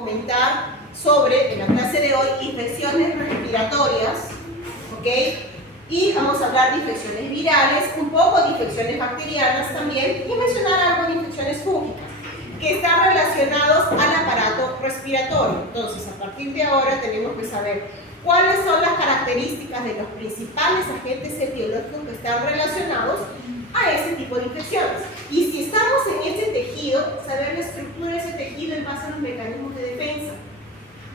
Comentar sobre, en la clase de hoy, infecciones respiratorias, ¿ok? Y vamos a hablar de infecciones virales, un poco de infecciones bacterianas también, y mencionar algo de infecciones fúngicas, que están relacionados al aparato respiratorio. Entonces, a partir de ahora tenemos que saber cuáles son las características de los principales agentes etiológicos que están relacionados a ese tipo de infecciones. Y si estamos en ese tejido, saber la estructura de ese tejido en base a los mecanismos de defensa.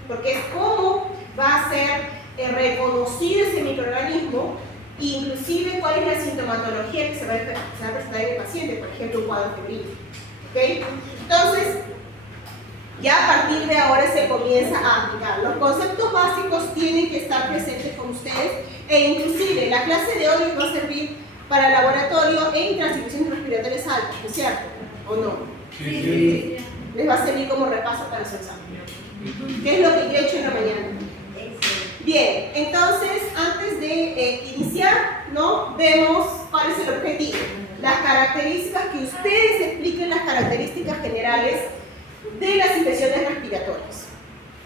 Porque es cómo va a ser reconocido ese microorganismo, e inclusive cuál es la sintomatología que se va a presentar en el paciente, por ejemplo, un cuadro febril. ¿Okay? Entonces, ya a partir de ahora se comienza a aplicar. Los conceptos básicos tienen que estar presentes con ustedes, e inclusive la clase de hoy les va a servir para el laboratorio en transmisiones respiratorias altas, ¿no es cierto? ¿O no? Sí. Les va a servir como repaso para su examen. ¿Qué es lo que yo he hecho en la mañana? Bien, entonces, antes de iniciar, ¿no? Vemos cuál es el objetivo. Las características, que ustedes expliquen las características generales de las infecciones respiratorias,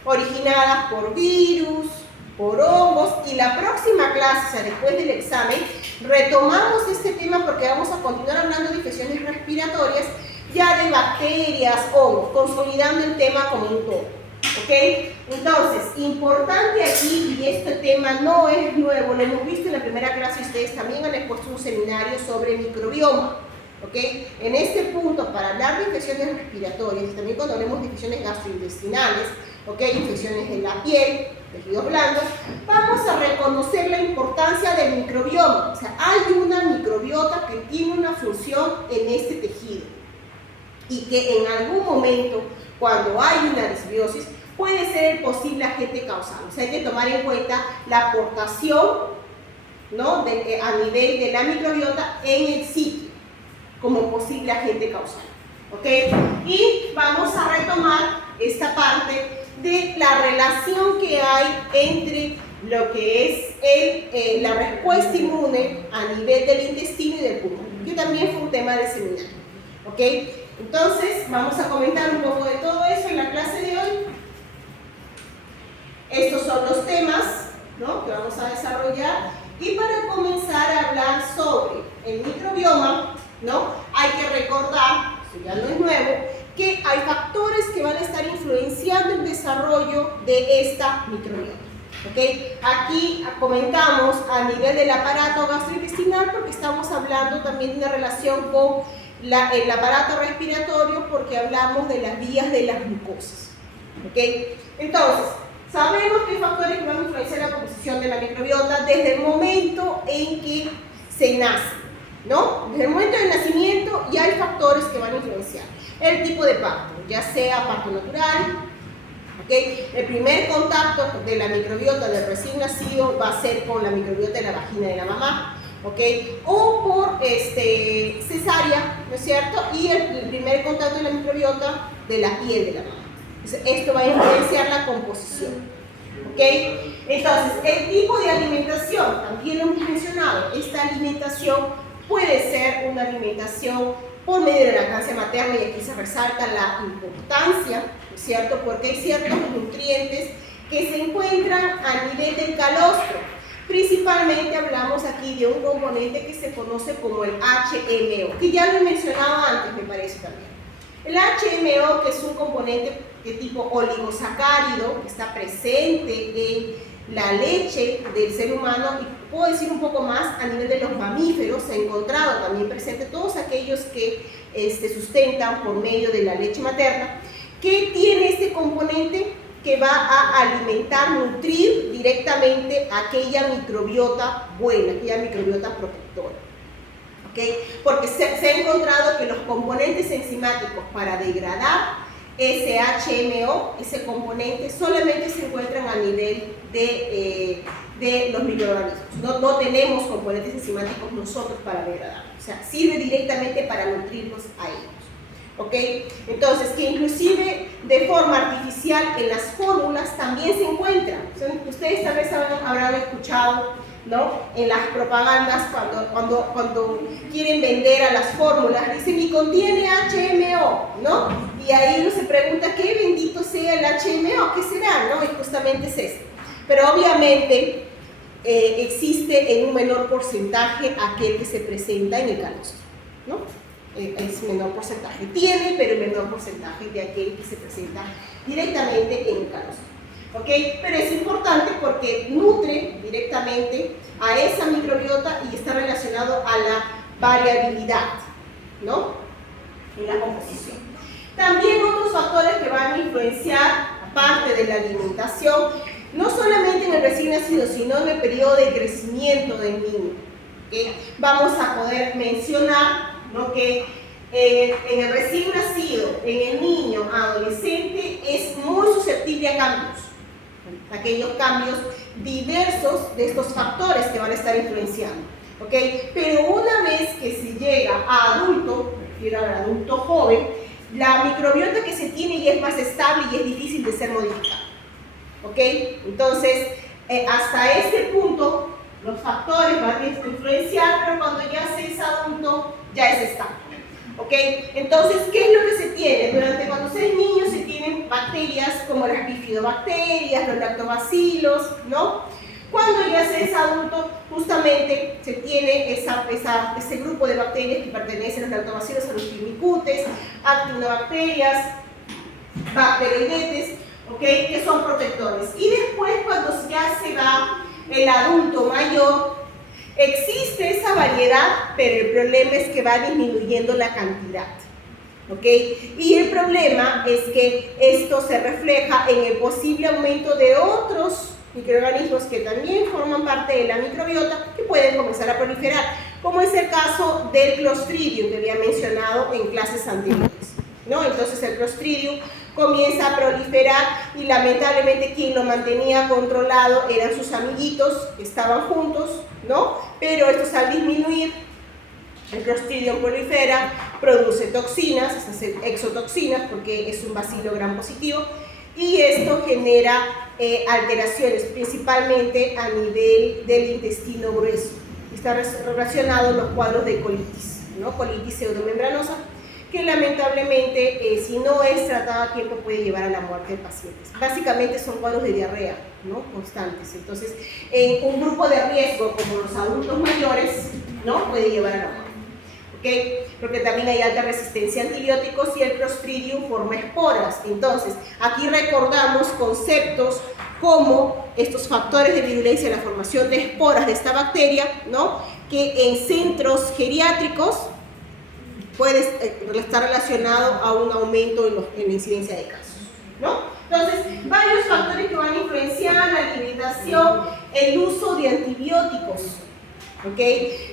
originadas por virus, por hongos, y la próxima clase, o sea, después del examen, retomamos este tema porque vamos a continuar hablando de infecciones respiratorias, ya de bacterias, hongos, consolidando el tema como un todo. ¿Ok? Entonces, importante aquí, y este tema no es nuevo, lo hemos visto en la primera clase, ustedes también han expuesto un seminario sobre microbioma. ¿Ok? En este punto, para hablar de infecciones respiratorias, y también cuando hablemos de infecciones gastrointestinales, ¿ok? Infecciones en la piel, tejidos blandos, vamos a reconocer la importancia del microbioma. O sea, hay una microbiota que tiene una función en este tejido y que en algún momento, cuando hay una disbiosis, puede ser el posible agente causal. O sea, hay que tomar en cuenta la aportación, ¿no? A nivel de la microbiota en el sitio como posible agente causal. ¿Ok? Y vamos a retomar esta parte de la relación que hay entre lo que es la respuesta inmune a nivel del intestino y del pulmón, que también fue un tema de seminario. ¿Ok? Entonces, vamos a comentar un poco de todo eso en la clase de hoy. Estos son los temas, ¿no?, que vamos a desarrollar. Y para comenzar a hablar sobre el microbioma, ¿no?, hay que recordar, eso ya no es nuevo, que hay factores que van a estar influenciando el desarrollo de esta microbiota. ¿Okay? Aquí comentamos a nivel del aparato gastrointestinal porque estamos hablando también de una relación con el aparato respiratorio, porque hablamos de las vías de las mucosas. ¿Okay? Entonces, sabemos que hay factores que van a influenciar la composición de la microbiota desde el momento en que se nace, ¿no? Desde el momento del nacimiento ya hay factores que van a influenciar. El tipo de parto, ya sea parto natural, ¿okay? El primer contacto de la microbiota del recién nacido va a ser con la microbiota de la vagina de la mamá, ¿okay? O por cesárea, ¿no es cierto? Y el primer contacto de la microbiota de la piel de la mamá. Entonces, esto va a influenciar la composición. ¿Ok? Entonces, el tipo de alimentación, también lo hemos mencionado, esta alimentación puede ser una alimentación por medio de la lactancia materna, y aquí se resalta la importancia, ¿no es cierto?, porque hay ciertos nutrientes que se encuentran a nivel del calostro. Principalmente hablamos aquí de un componente que se conoce como el HMO, que ya lo he mencionado antes, me parece también. El HMO, que es un componente de tipo oligosacárido, que está presente en la leche del ser humano, y puedo decir un poco más a nivel de los mamíferos, se ha encontrado también presente todos aquellos que sustentan por medio de la leche materna, que tiene este componente que va a alimentar, nutrir directamente aquella microbiota buena, aquella microbiota protectora. ¿Okay? Porque se ha encontrado que los componentes enzimáticos para degradar ese HMO, ese componente, solamente se encuentran a nivel de los microorganismos. No tenemos componentes enzimáticos nosotros para degradar. O sea, sirve directamente para nutrirnos a ellos. ¿Ok? Entonces, que inclusive de forma artificial en las fórmulas también se encuentran. Ustedes tal vez habrán escuchado ¿no? En las propagandas, cuando quieren vender a las fórmulas, dicen y contiene HMO, ¿no? Y ahí uno se pregunta, ¿qué bendito sea el HMO? ¿Qué será? ¿No? Y justamente es esto. Pero obviamente existe en un menor porcentaje aquel que se presenta en el calostro, ¿no? Es menor porcentaje. Tiene, pero menor porcentaje de aquel que se presenta directamente en el calostro. ¿Okay? Pero es importante porque nutre directamente a esa microbiota y está relacionado a la variabilidad, ¿no? En la composición. También otros factores que van a influenciar, aparte de la alimentación, no solamente en el recién nacido, sino en el periodo de crecimiento del niño. ¿Okay? Vamos a poder mencionar, ¿no?, que en el recién nacido, en el niño adolescente, es muy susceptible a cambios. Aquellos cambios diversos de estos factores que van a estar influenciando, ¿okay? Pero una vez que se llega a adulto, me refiero al adulto joven, la microbiota que se tiene ya es más estable y es difícil de ser modificada, ¿okay? Entonces, hasta este punto, los factores van a influenciar, pero cuando ya se es adulto, ya es estable. ¿Okay? Entonces, ¿qué es lo que se tiene? Cuando se es niño se tienen bacterias como las bifidobacterias, los lactobacilos, ¿no? Cuando ya se es adulto, justamente se tiene ese grupo de bacterias que pertenecen a los lactobacilos, a los firmicutes, actinobacterias, bacteroidetes, ¿okay?, que son protectores. Y después, cuando ya se va el adulto mayor, existe esa variedad, pero el problema es que va disminuyendo la cantidad, ¿ok? Y el problema es que esto se refleja en el posible aumento de otros microorganismos que también forman parte de la microbiota que pueden comenzar a proliferar, como es el caso del Clostridium que había mencionado en clases anteriores, ¿no? Entonces el Clostridium comienza a proliferar y lamentablemente quien lo mantenía controlado eran sus amiguitos que estaban juntos, ¿no? Pero estos al disminuir, el Clostridium prolifera, produce toxinas, estas exotoxinas, porque es un bacilo gram positivo, y esto genera alteraciones, principalmente a nivel del intestino grueso. Está relacionado los cuadros de colitis, ¿no? Colitis pseudomembranosa, que lamentablemente, si no es tratada a tiempo, puede llevar a la muerte de pacientes. Básicamente son cuadros de diarrea, ¿no?, constantes. Entonces, en un grupo de riesgo, como los adultos mayores, ¿no?, puede llevar a la muerte. ¿Okay? Porque también hay alta resistencia a antibióticos y el Clostridium forma esporas. Entonces, aquí recordamos conceptos como estos factores de virulencia, la formación de esporas de esta bacteria, ¿no?, que en centros geriátricos puede estar relacionado a un aumento en la incidencia de casos, ¿no? Entonces, varios factores que van a influenciar la alimentación, el uso de antibióticos, ¿ok?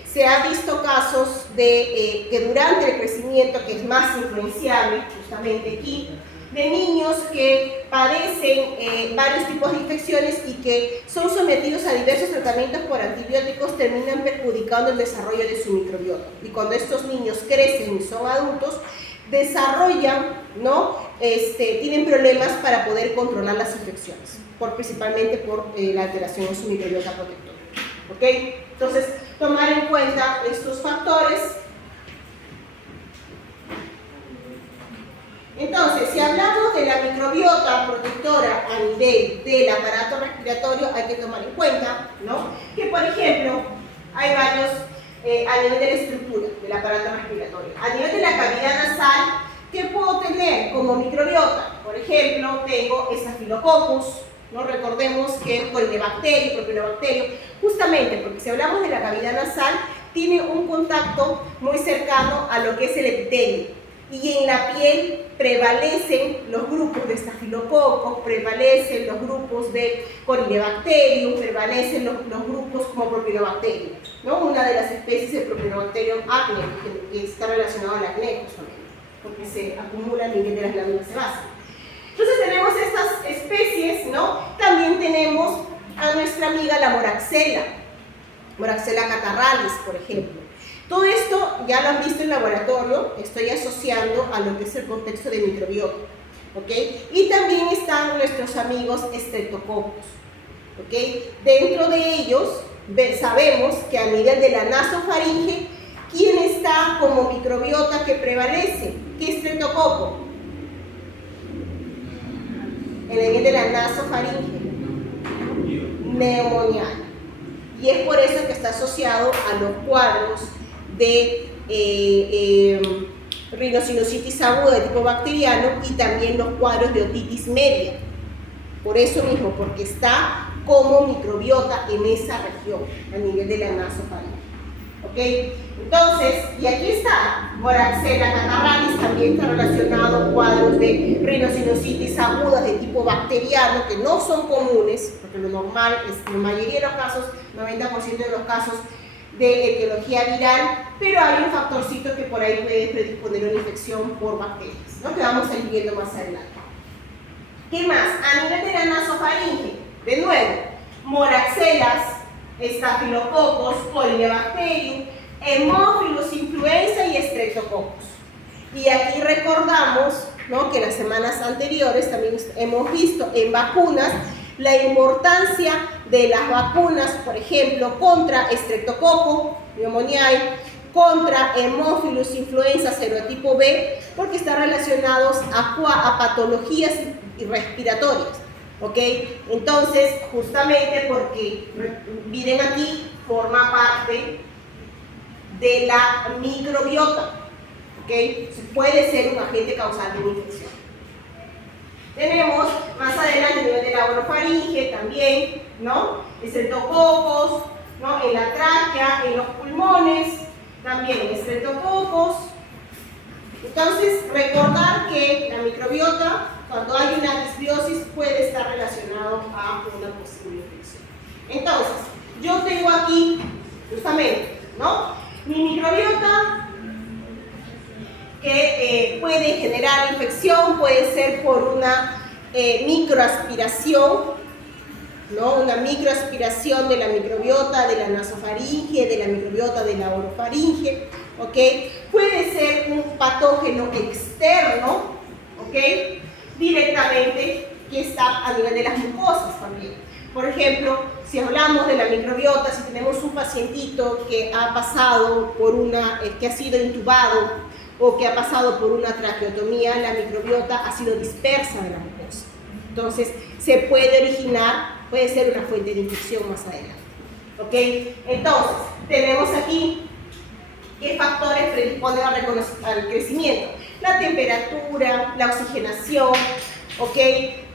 Se ha visto casos de que durante el crecimiento, que es más influenciable, justamente aquí, de niños que padecen varios tipos de infecciones y que son sometidos a diversos tratamientos por antibióticos, terminan perjudicando el desarrollo de su microbiota. Y cuando estos niños crecen y son adultos, desarrollan, ¿no?, tienen problemas para poder controlar las infecciones, principalmente por la alteración en su microbiota protectora. ¿Ok? Entonces, tomar en cuenta estos factores. Entonces, si hablamos de la microbiota protectora a nivel del aparato respiratorio, hay que tomar en cuenta, ¿no?, que, por ejemplo, hay varios a nivel de la estructura del aparato respiratorio. A nivel de la cavidad nasal, ¿qué puedo tener como microbiota? Por ejemplo, tengo Staphylococcus, ¿no? Recordemos que el Corynebacterium, Propionobacterium, justamente porque si hablamos de la cavidad nasal, tiene un contacto muy cercano a lo que es el epitelio. Y en la piel prevalecen los grupos de Staphylococcus, prevalecen los grupos de Corynebacterium, prevalecen los grupos como Propionobacterium, ¿no? Una de las especies de Propionobacterium acne, que está relacionado al acné justamente, porque se acumula a nivel de las glándulas sebáceas. Entonces tenemos estas especies, ¿no? También tenemos a nuestra amiga la Moraxella catarrhalis, por ejemplo. Todo esto ya lo han visto en laboratorio, estoy asociando a lo que es el contexto de microbiota, ¿ok? Y también están nuestros amigos Streptococcus, ¿ok? Dentro de ellos sabemos que a nivel de la nasofaringe, ¿quién está como microbiota que prevalece? ¿Qué estreptococo? En el nivel de la nasofaringe, neumonial. Y es por eso que está asociado a los cuadros de rinosinusitis aguda de tipo bacteriano y también los cuadros de otitis media. Por eso mismo, porque está como microbiota en esa región, a nivel de la nasofaringe. ¿Ok? Entonces, y aquí está, Moraxella catarrhalis también está relacionado con cuadros de rinosinusitis agudas de tipo bacteriano, que no son comunes, porque lo normal es, en la mayoría de los casos, 90% de los casos, de etiología viral, pero hay un factorcito que por ahí puede predisponer una infección por bacterias, ¿no? Que vamos a ir viendo más adelante. ¿Qué más? A nivel de la nasofaringe, de nuevo, moraxelas, estafilococos, Corynebacterium, hemófilos influenza y estreptococos. Y aquí recordamos, ¿no?, que las semanas anteriores también hemos visto en vacunas la importancia de las vacunas, por ejemplo, contra estreptococo pneumoniae, contra hemófilos influenza serotipo B, porque están relacionados a patologías respiratorias. ¿Ok? Entonces, justamente porque, miren aquí, forma parte de la microbiota. ¿Ok? Puede ser un agente causal de una infección. Tenemos más adelante a nivel de la orofaringe también, ¿no? Estreptococos, ¿no? En la tráquea, en los pulmones, también estreptococos. Entonces, recordar que la microbiota, cuando hay una disbiosis, puede estar relacionado a una posible infección. Entonces, yo tengo aquí, justamente, ¿no?, mi microbiota que puede generar infección, puede ser por una microaspiración, ¿no?, una microaspiración de la microbiota de la nasofaringe, de la microbiota de la orofaringe, ¿ok? Puede ser un patógeno externo, ¿ok?, directamente, que está a nivel de las mucosas también. Por ejemplo, si hablamos de la microbiota, si tenemos un pacientito que ha pasado por que ha sido intubado o que ha pasado por una traqueotomía, la microbiota ha sido dispersa de la mucosa. Entonces, se puede originar, puede ser una fuente de infección más adelante. ¿Ok? Entonces, tenemos aquí qué factores predisponen al crecimiento. La temperatura, la oxigenación, ¿ok?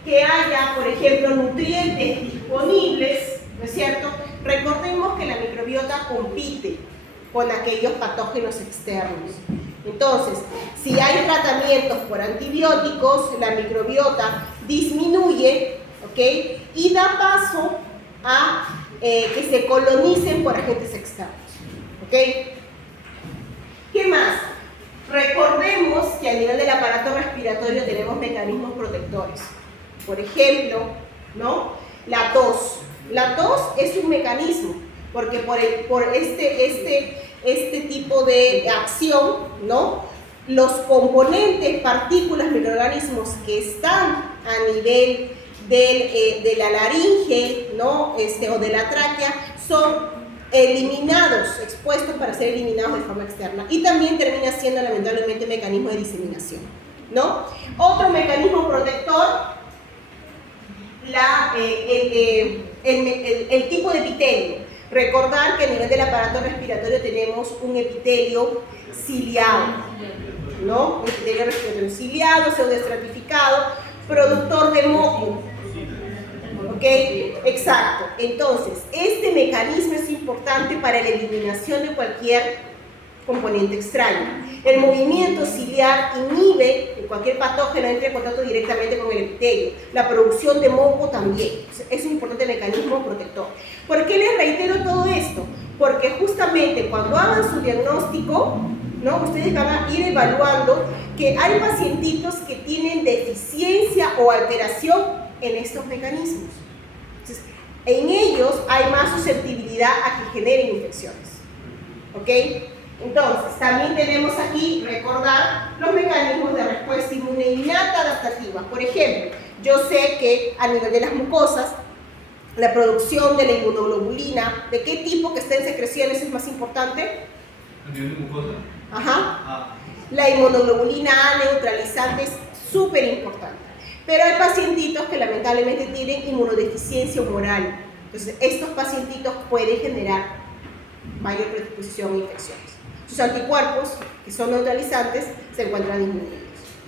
Que haya, por ejemplo, nutrientes disponibles, ¿no es cierto? Recordemos que la microbiota compite con aquellos patógenos externos. Entonces, si hay tratamientos por antibióticos, la microbiota disminuye, ¿ok? Y da paso a que se colonicen por agentes externos, ¿ok? ¿Qué más? Recordemos que a nivel del aparato respiratorio tenemos mecanismos protectores. Por ejemplo, ¿no?, la tos. La tos es un mecanismo, porque por este tipo de acción, ¿no?, los componentes, partículas, microorganismos que están a nivel de la laringe, ¿no?, o de la tráquea, son eliminados, expuestos para ser eliminados de forma externa, y también termina siendo lamentablemente mecanismo de diseminación, ¿no? Otro mecanismo protector, el tipo de epitelio. Recordar que a nivel del aparato respiratorio tenemos un epitelio ciliado, ¿no? Un epitelio respiratorio ciliado, pseudoestratificado, productor de moco. ¿Ok? Exacto. Entonces, este mecanismo es importante para la eliminación de cualquier componente extraño. El movimiento ciliar inhibe que cualquier patógeno entre en contacto directamente con el epitelio. La producción de moco también. Es un importante mecanismo protector. ¿Por qué les reitero todo esto? Porque justamente cuando hagan su diagnóstico, ¿no?, ustedes van a ir evaluando que hay pacientitos que tienen deficiencia o alteración en estos mecanismos. Entonces, en ellos hay más susceptibilidad a que generen infecciones. ¿Ok? Entonces, también tenemos aquí, recordar, los mecanismos de respuesta inmune innata adaptativa. Por ejemplo, yo sé que a nivel de las mucosas la producción de la inmunoglobulina. ¿De qué tipo que esté en secreciones es más importante? ¿A nivel de mucosa? Ajá. La inmunoglobulina A neutralizante es súper importante. Pero hay pacientitos que lamentablemente tienen inmunodeficiencia humoral. Entonces, estos pacientitos pueden generar mayor predisposición a infecciones. Sus anticuerpos, que son neutralizantes, se encuentran disminuidos.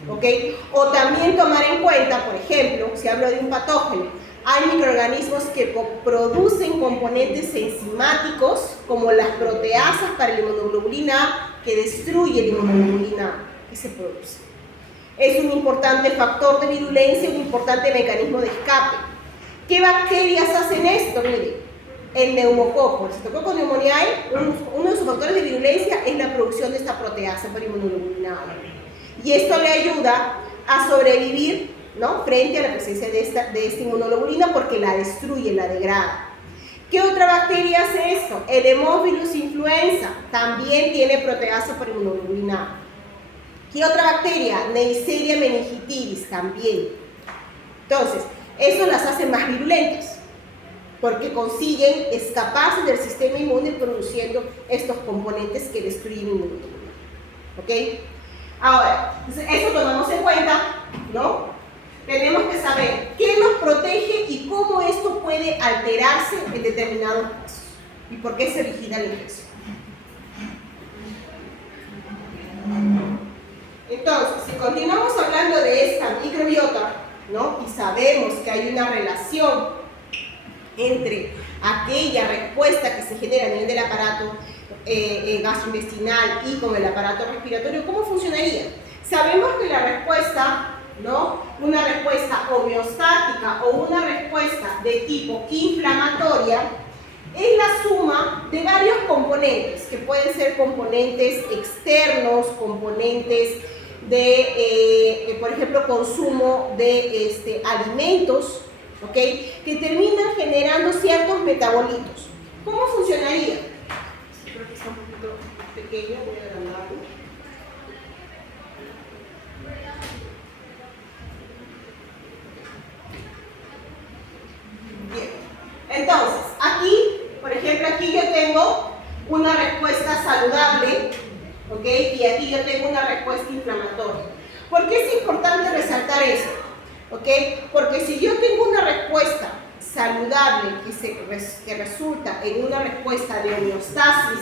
¿Ok? O también tomar en cuenta, por ejemplo, si hablo de un patógeno, hay microorganismos que producen componentes enzimáticos, como las proteasas para la inmunoglobulina A, que destruyen la inmunoglobulina A que se produce. Es un importante factor de virulencia, un importante mecanismo de escape. ¿Qué bacterias hacen esto? Miren, el neumococo, el citococo pneumoniae, uno de sus factores de virulencia es la producción de esta proteasa para inmunoglobulina A. Y esto le ayuda a sobrevivir, ¿no?, frente a la presencia de esta inmunoglobulina, porque la destruye, la degrada. ¿Qué otra bacteria hace esto? El Haemophilus influenza también tiene proteasa por inmunoglobulina A. ¿Qué otra bacteria? Neisseria meningitidis también. Entonces, eso las hace más virulentas, porque consiguen escaparse del sistema inmune produciendo estos componentes que destruyen la inmunoglobulina. ¿Ok? Ahora, eso tomamos en cuenta, ¿no? Tenemos que saber qué nos protege y cómo esto puede alterarse en determinados casos y por qué se origina la infección. Entonces, si continuamos hablando de esta microbiota, ¿no?, y sabemos que hay una relación entre aquella respuesta que se genera a nivel del aparato gastrointestinal y con el aparato respiratorio, ¿cómo funcionaría? Sabemos que la respuesta, ¿no?, una respuesta homeostática o una respuesta de tipo inflamatoria, es la suma de varios componentes, que pueden ser componentes externos, componentes de, por ejemplo, consumo de alimentos, ¿ok?, que terminan generando ciertos metabolitos. ¿Cómo funcionaría? Creo que está un poquito pequeño, voy a agrandarlo. Bien, entonces, aquí, por ejemplo, aquí yo tengo una respuesta saludable, ¿ok?, y aquí yo tengo una respuesta inflamatoria. ¿Por qué es importante resaltar esto? ¿Ok? Porque si yo tengo una respuesta saludable que resulta en una respuesta de homeostasis,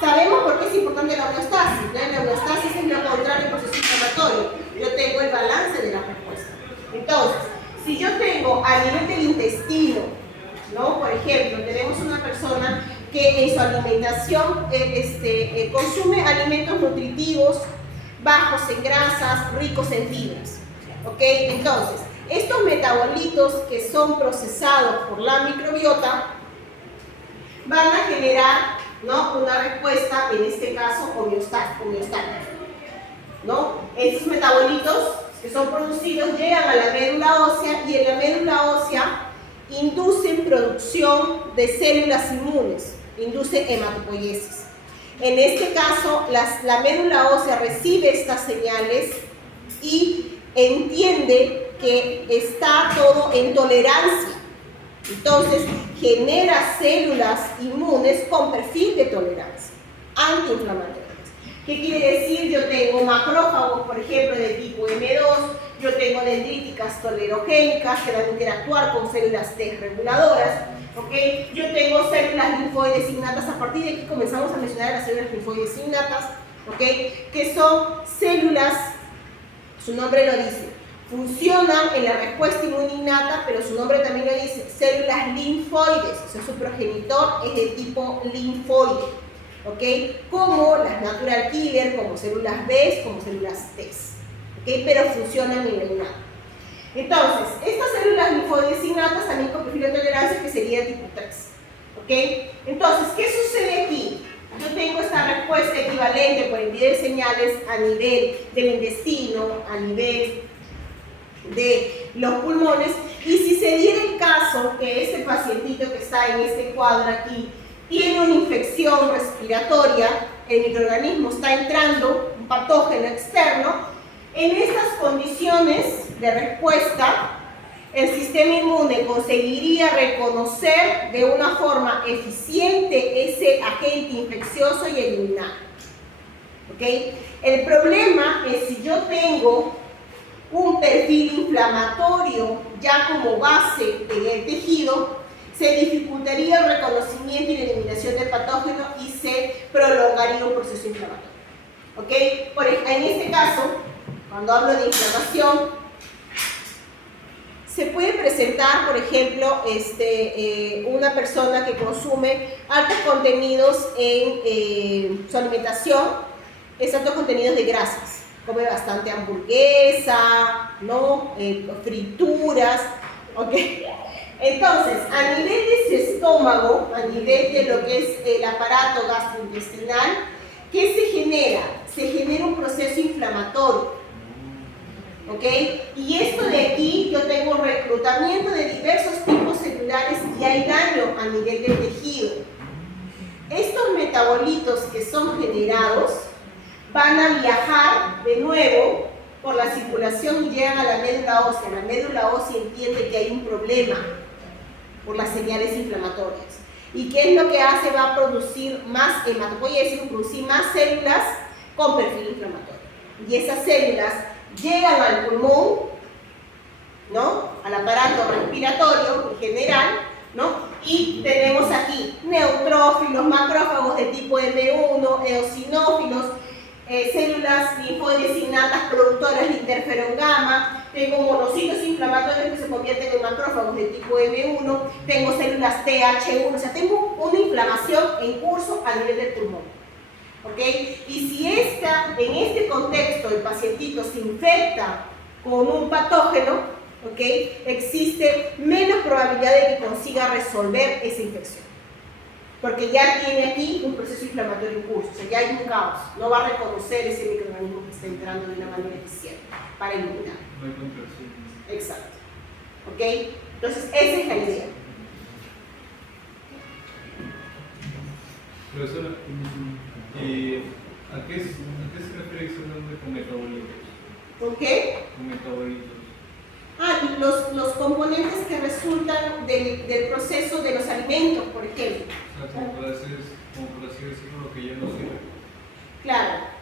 sabemos por qué es importante la homeostasis, ¿no? La homeostasis es lo contrario al proceso inflamatorio. Yo tengo el balance de la respuesta. Entonces, si yo tengo a nivel del intestino, ¿no?, por ejemplo, tenemos una persona que en su alimentación consume alimentos nutritivos, bajos en grasas, ricos en fibras. ¿Ok? Entonces, estos metabolitos que son procesados por la microbiota van a generar, ¿no?, una respuesta, en este caso, homeostática, ¿no? Estos metabolitos que son producidos llegan a la médula ósea y en la médula ósea inducen producción de células inmunes, induce hematopoiesis. En este caso, la médula ósea recibe estas señales y entiende que está todo en tolerancia. Entonces, genera células inmunes con perfil de tolerancia, antiinflamatorias. ¿Qué quiere decir? Yo tengo macrófagos, por ejemplo, de tipo M2, yo tengo dendríticas tolerogénicas que van a interactuar con células T reguladoras, ¿okay? Yo tengo células linfoides innatas, a partir de aquí comenzamos a mencionar las células linfoides innatas, ¿okay?, que son células, su nombre lo dice, funcionan en la respuesta inmune innata, pero su nombre también lo dice, células linfoides, o sea, su progenitor es de tipo linfoide, ¿ok?, como las natural killer, como células B, como células T, ¿ok?, pero funcionan a nivel innato. Entonces, estas células linfoides innatas también con perfil de tolerancia que sería tipo 3, ¿ok? Entonces, ¿qué sucede aquí? Yo tengo esta respuesta equivalente por envío de señales a nivel del intestino, a nivel de los pulmones, y si se diera el caso que este pacientito que está en este cuadro aquí tiene una infección respiratoria, el microorganismo está entrando, un patógeno externo, en estas condiciones de respuesta, el sistema inmune conseguiría reconocer de una forma eficiente ese agente infeccioso y eliminarlo. ¿Okay? El problema es si yo tengo un perfil inflamatorio ya como base en el tejido, se dificultaría el reconocimiento y la eliminación del patógeno y se prolongaría un proceso inflamatorio. ¿Okay? En este caso, cuando hablo de inflamación, se puede presentar, por ejemplo, una persona que consume altos contenidos en su alimentación, altos contenidos de grasas. Come bastante hamburguesa, ¿no? Frituras, ¿ok? Entonces, a nivel de su estómago, a nivel de lo que es el aparato gastrointestinal, ¿qué se genera? Se genera un proceso inflamatorio. ¿Ok? Y esto de aquí, yo tengo reclutamiento de diversos tipos celulares y hay daño a nivel del tejido. Estos metabolitos que son generados van a viajar de nuevo por la circulación y llegan a la médula ósea. La médula ósea entiende que hay un problema por las señales inflamatorias. ¿Y qué es lo que hace? Va a producir más hematopoiesis, producir más células con perfil inflamatorio. Y esas células llegan al pulmón, ¿no? Al aparato respiratorio en general, ¿no? Y tenemos aquí neutrófilos, macrófagos de tipo M1, eosinófilos, células linfoides innatas productoras de interferón gamma, tengo monocitos inflamatorios que se convierten en macrófagos de tipo M1, tengo células TH1, o sea, tengo una inflamación en curso a nivel del pulmón. ¿Okay? Y si en este contexto el pacientito se infecta con un patógeno, ¿okay? Existe menos probabilidad de que consiga resolver esa infección. Porque ya tiene aquí un proceso inflamatorio en curso, o sea, ya hay un caos. No va a reconocer ese microorganismo que está entrando de una manera eficiente para eliminar. No hay contracción. Exacto. ¿Ok? Entonces, esa es la idea. Profesora, ¿a qué se refiere exactamente con metabolitos? ¿Con qué? Con metabolitos. Los componentes que resultan del proceso de los alimentos, por ejemplo. O sea, como por así decirlo, lo que ya no sirve. Claro.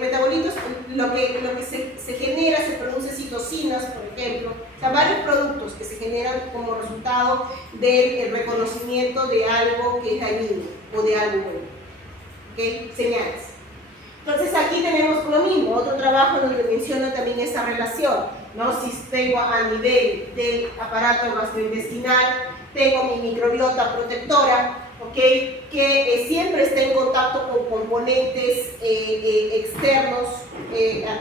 Metabolitos, lo que se genera, se produce citocinas, por ejemplo. O sea, varios productos que se generan como resultado del reconocimiento de algo que es dañino o de algo bueno. ¿Ok? Señales. Entonces aquí tenemos lo mismo, otro trabajo donde menciona también esa relación, ¿no? Si tengo a nivel del aparato gastrointestinal, tengo mi microbiota protectora, ¿ok? Que siempre está en contacto con componentes externos,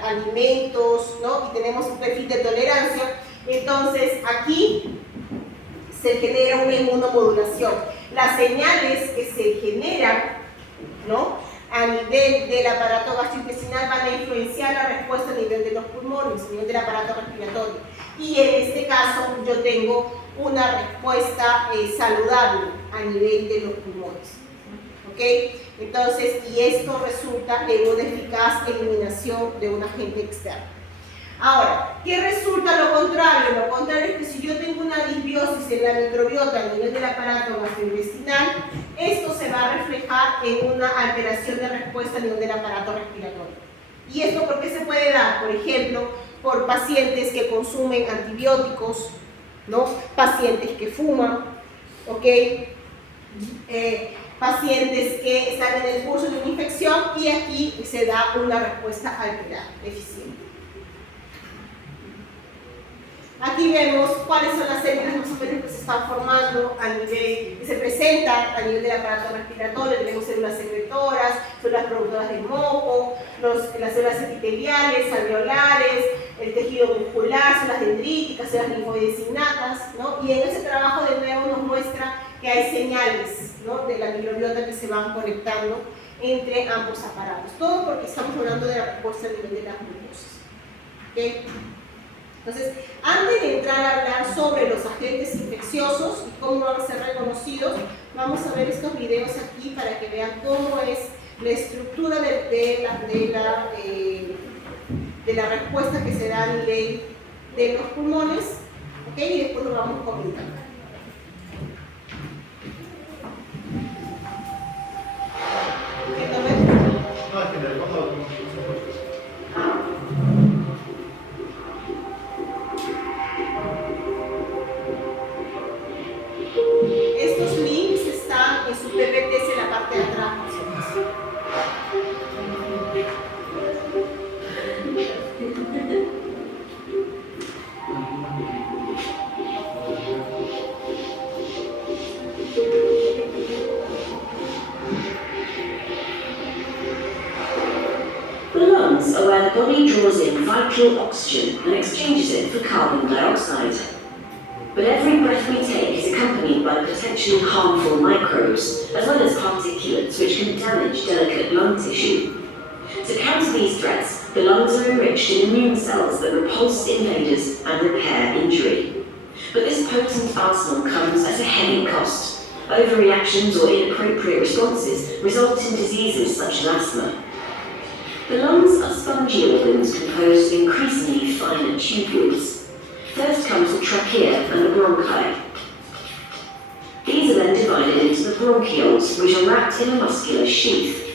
alimentos, ¿no? Y tenemos un perfil de tolerancia. Entonces aquí se genera una inmunomodulación. Las señales que se generan, ¿no? A nivel del aparato gastrointestinal van a influenciar la respuesta a nivel de los pulmones, a nivel del aparato respiratorio. Y en este caso yo tengo una respuesta saludable a nivel de los pulmones. ¿Ok? Entonces, y esto resulta en una eficaz eliminación de un agente externo. Ahora, ¿qué resulta lo contrario? Lo contrario es que si yo tengo una disbiosis en la microbiota a nivel del aparato gastrointestinal, esto se va a reflejar en una alteración de respuesta a nivel del aparato respiratorio. ¿Y esto por qué se puede dar? Por ejemplo, por pacientes que consumen antibióticos, ¿no? Pacientes que fuman, ¿ok? Pacientes que están en el curso de una infección y aquí se da una respuesta alterada, eficiente. Aquí vemos cuáles son las células más o menos que se están formando a nivel, que se presentan a nivel del aparato respiratorio. Tenemos células secretoras, células productoras de moco, las células epiteliales, alveolares, el tejido muscular, células dendríticas, células linfoides innatas, ¿no? Y en ese trabajo de nuevo nos muestra que hay señales, ¿no? De la microbiota que se van conectando entre ambos aparatos. Todo porque estamos hablando de la respuesta a nivel de las glucosas. ¿Okay? Entonces, antes de entrar a hablar sobre los agentes infecciosos y cómo van a ser reconocidos, vamos a ver estos videos aquí para que vean cómo es la estructura de la respuesta que se da a nivel de los pulmones, ¿ok? Y después lo vamos comentando. No, es que en el fondo como que se puede. Estos links están en su PPTs en la parte de atrás. The lungs are where the body draws in vital oxygen and exchanges it for carbon dioxide. But every breath we take is accompanied by potentially harmful microbes, as well as particulates which can damage delicate lung tissue. To counter these threats, the lungs are enriched in immune cells that repulse invaders and repair injury. But this potent arsenal comes at a heavy cost. Overreactions or inappropriate responses result in diseases such as asthma. The lungs are spongy organs composed of increasingly finer tubules. First comes the trachea and the bronchi. These are then divided into the bronchioles, which are wrapped in a muscular sheath.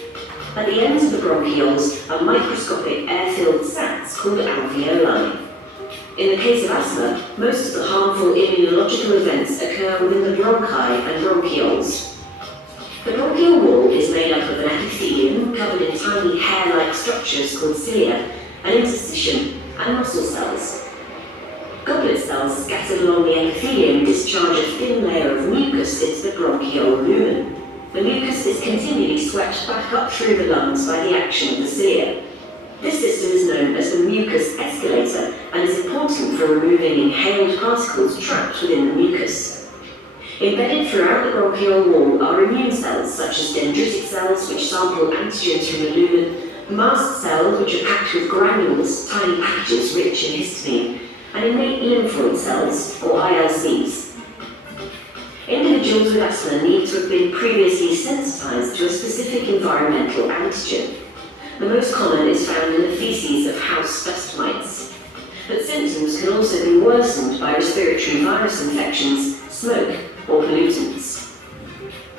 At the ends of the bronchioles are microscopic air-filled sacs called alveoli. In the case of asthma, most of the harmful immunological events occur within the bronchi and bronchioles. The bronchial wall is made up of an epithelium covered in tiny hair-like structures called cilia, an interstitium, and muscle cells. Goblet cells scattered along the epithelium discharge a thin layer of mucus into the bronchiole lumen. The mucus is continually swept back up through the lungs by the action of the cilia. This system is known as the mucus escalator and is important for removing inhaled particles trapped within the mucus. Embedded throughout the bronchiole wall are immune cells such as dendritic cells which sample antigens from the lumen, mast cells which are packed with granules, tiny packages rich in histamine, and innate lymphoid cells, or ILCs. Individuals with asthma need to have been previously sensitized to a specific environmental antigen. The most common is found in the feces of house dust mites. But symptoms can also be worsened by respiratory virus infections, smoke, or pollutants.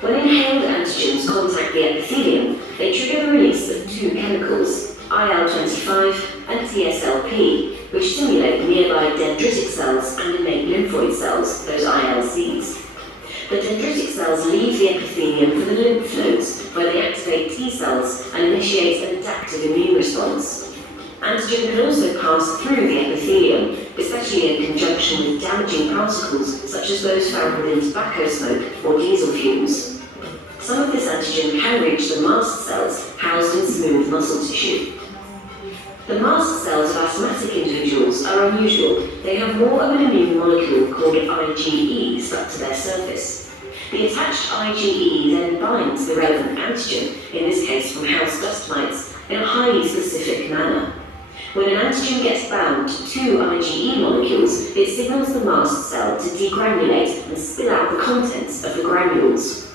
When inhaled antigens contact the epithelium, they trigger the release of two chemicals, IL-25 and TSLP, which stimulate nearby dendritic cells and innate lymphoid cells, those ILCs. The dendritic cells leave the epithelium for the lymph nodes, where they activate T cells and initiate an adaptive immune response. Antigen can also pass through the epithelium, especially in conjunction with damaging particles such as those found within tobacco smoke or diesel fumes. Some of this antigen can reach the mast cells housed in smooth muscle tissue. The mast cells of asthmatic individuals are unusual. They have more of an immune molecule called IgE stuck to their surface. The attached IgE then binds the relevant antigen, in this case from house dust mites, in a highly specific manner. When an antigen gets bound to two IgE molecules, it signals the mast cell to degranulate and spill out the contents of the granules.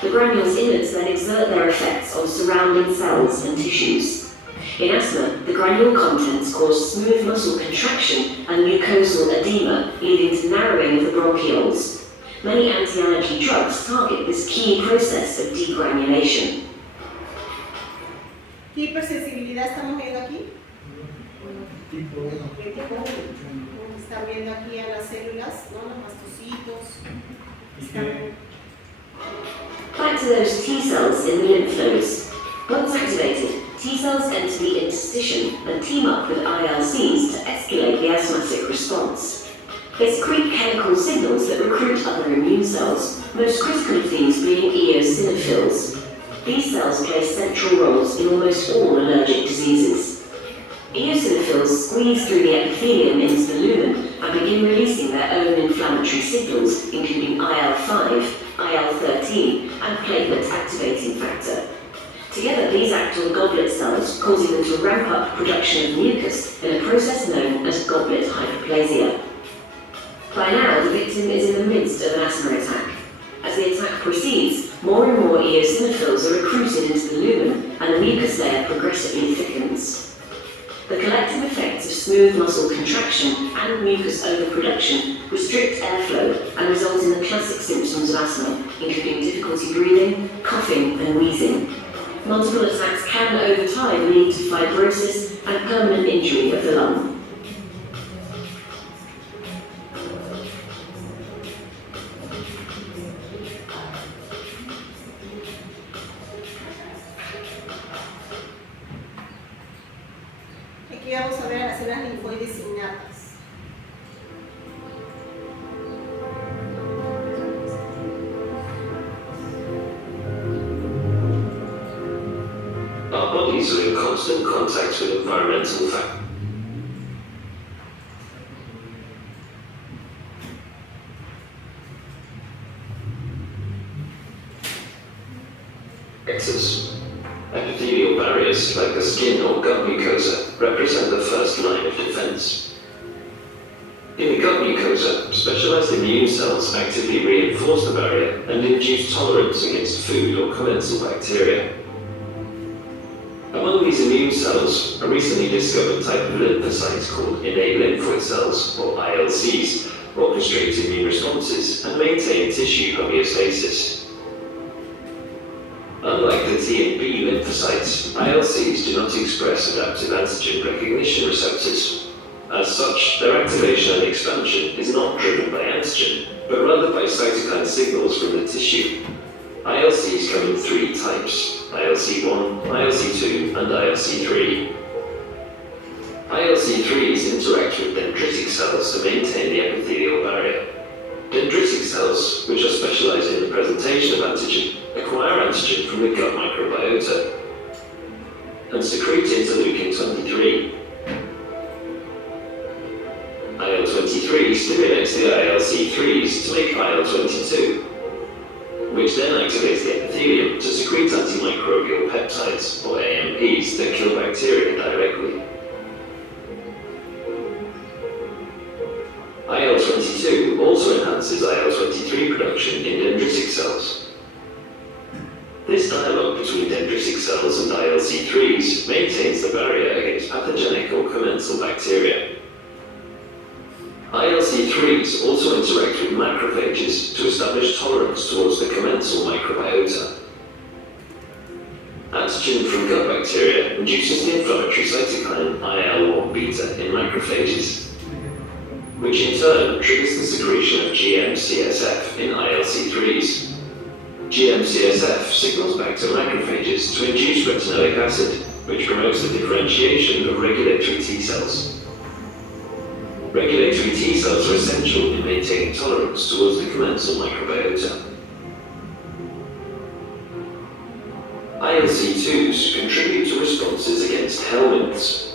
The granules' innards then exert their effects on surrounding cells and tissues. In asthma, the granule contents cause smooth muscle contraction and mucosal edema, leading to narrowing of the bronchioles. Many anti-allergy drugs target this key process of degranulation. ¿Qué hipersensibilidad estamos viendo aquí? Tipo 1. Están viendo aquí a las células, ¿no? Los mastocitos. Back to those T cells in the lymph nodes. Once activated, T cells enter the interstitium and team up with ILCs to escalate the asthmatic response. They secrete chemical signals that recruit other immune cells, most critical of these being eosinophils. These cells play central roles in almost all allergic diseases. Eosinophils squeeze through the epithelium into the lumen and begin releasing their own inflammatory signals, including IL-5, IL-13, and platelet activating factor. Together, these act on goblet cells, causing them to ramp up production of mucus in a process known as goblet hyperplasia. By now, the victim is in the midst of an asthma attack. As the attack proceeds, more and more eosinophils are recruited into the lumen, and the mucus layer progressively thickens. The collective effects of smooth muscle contraction and mucus overproduction restrict airflow and result in the classic symptoms of asthma, including difficulty breathing, coughing, and wheezing. Multiple attacks can, over time, lead to fibrosis and permanent injury of the lung. Aquí vamos a ver las células linfoides innatas. Our bodies are in constant contact with environmental factors. Epithelial barriers, like the skin or gut mucosa, represent the first line of defense. In the gut mucosa, specialized immune cells actively reinforce the barrier and induce tolerance against food or commensal bacteria. Among these immune cells, a recently discovered type of lymphocytes called innate lymphoid cells, or ILCs, orchestrate immune responses and maintain tissue homeostasis. Unlike the T and B lymphocytes, ILCs do not express adaptive antigen recognition receptors. As such, their activation and expansion is not driven by antigen, but rather by cytokine signals from the tissue. ILCs come in three types: ILC1, ILC2, and ILC3. ILC3s interact with dendritic cells to maintain the epithelial barrier. Dendritic cells, which are specialized in the presentation of antigen, acquire antigen from the gut microbiota and secrete interleukin-23. IL-23 stimulates the ILC3s to make IL-22, which then activates the epithelium to secrete antimicrobial peptides, or AMPs, that kill bacteria directly. IL-22 also enhances IL-23 production in dendritic cells. This dialogue between dendritic cells and ILC3s maintains the barrier against pathogenic or commensal bacteria. ILC3s also interact with macrophages to establish tolerance towards the commensal microbiota. Antigen from gut bacteria induces the inflammatory cytokine IL-1 beta in macrophages, which in turn triggers the secretion of GM-CSF in ILC3s. GM-CSF signals back to macrophages to induce retinoic acid, which promotes the differentiation of regulatory T cells. Regulatory T cells are essential in maintaining tolerance towards the commensal microbiota. ILC2s contribute to responses against helminths.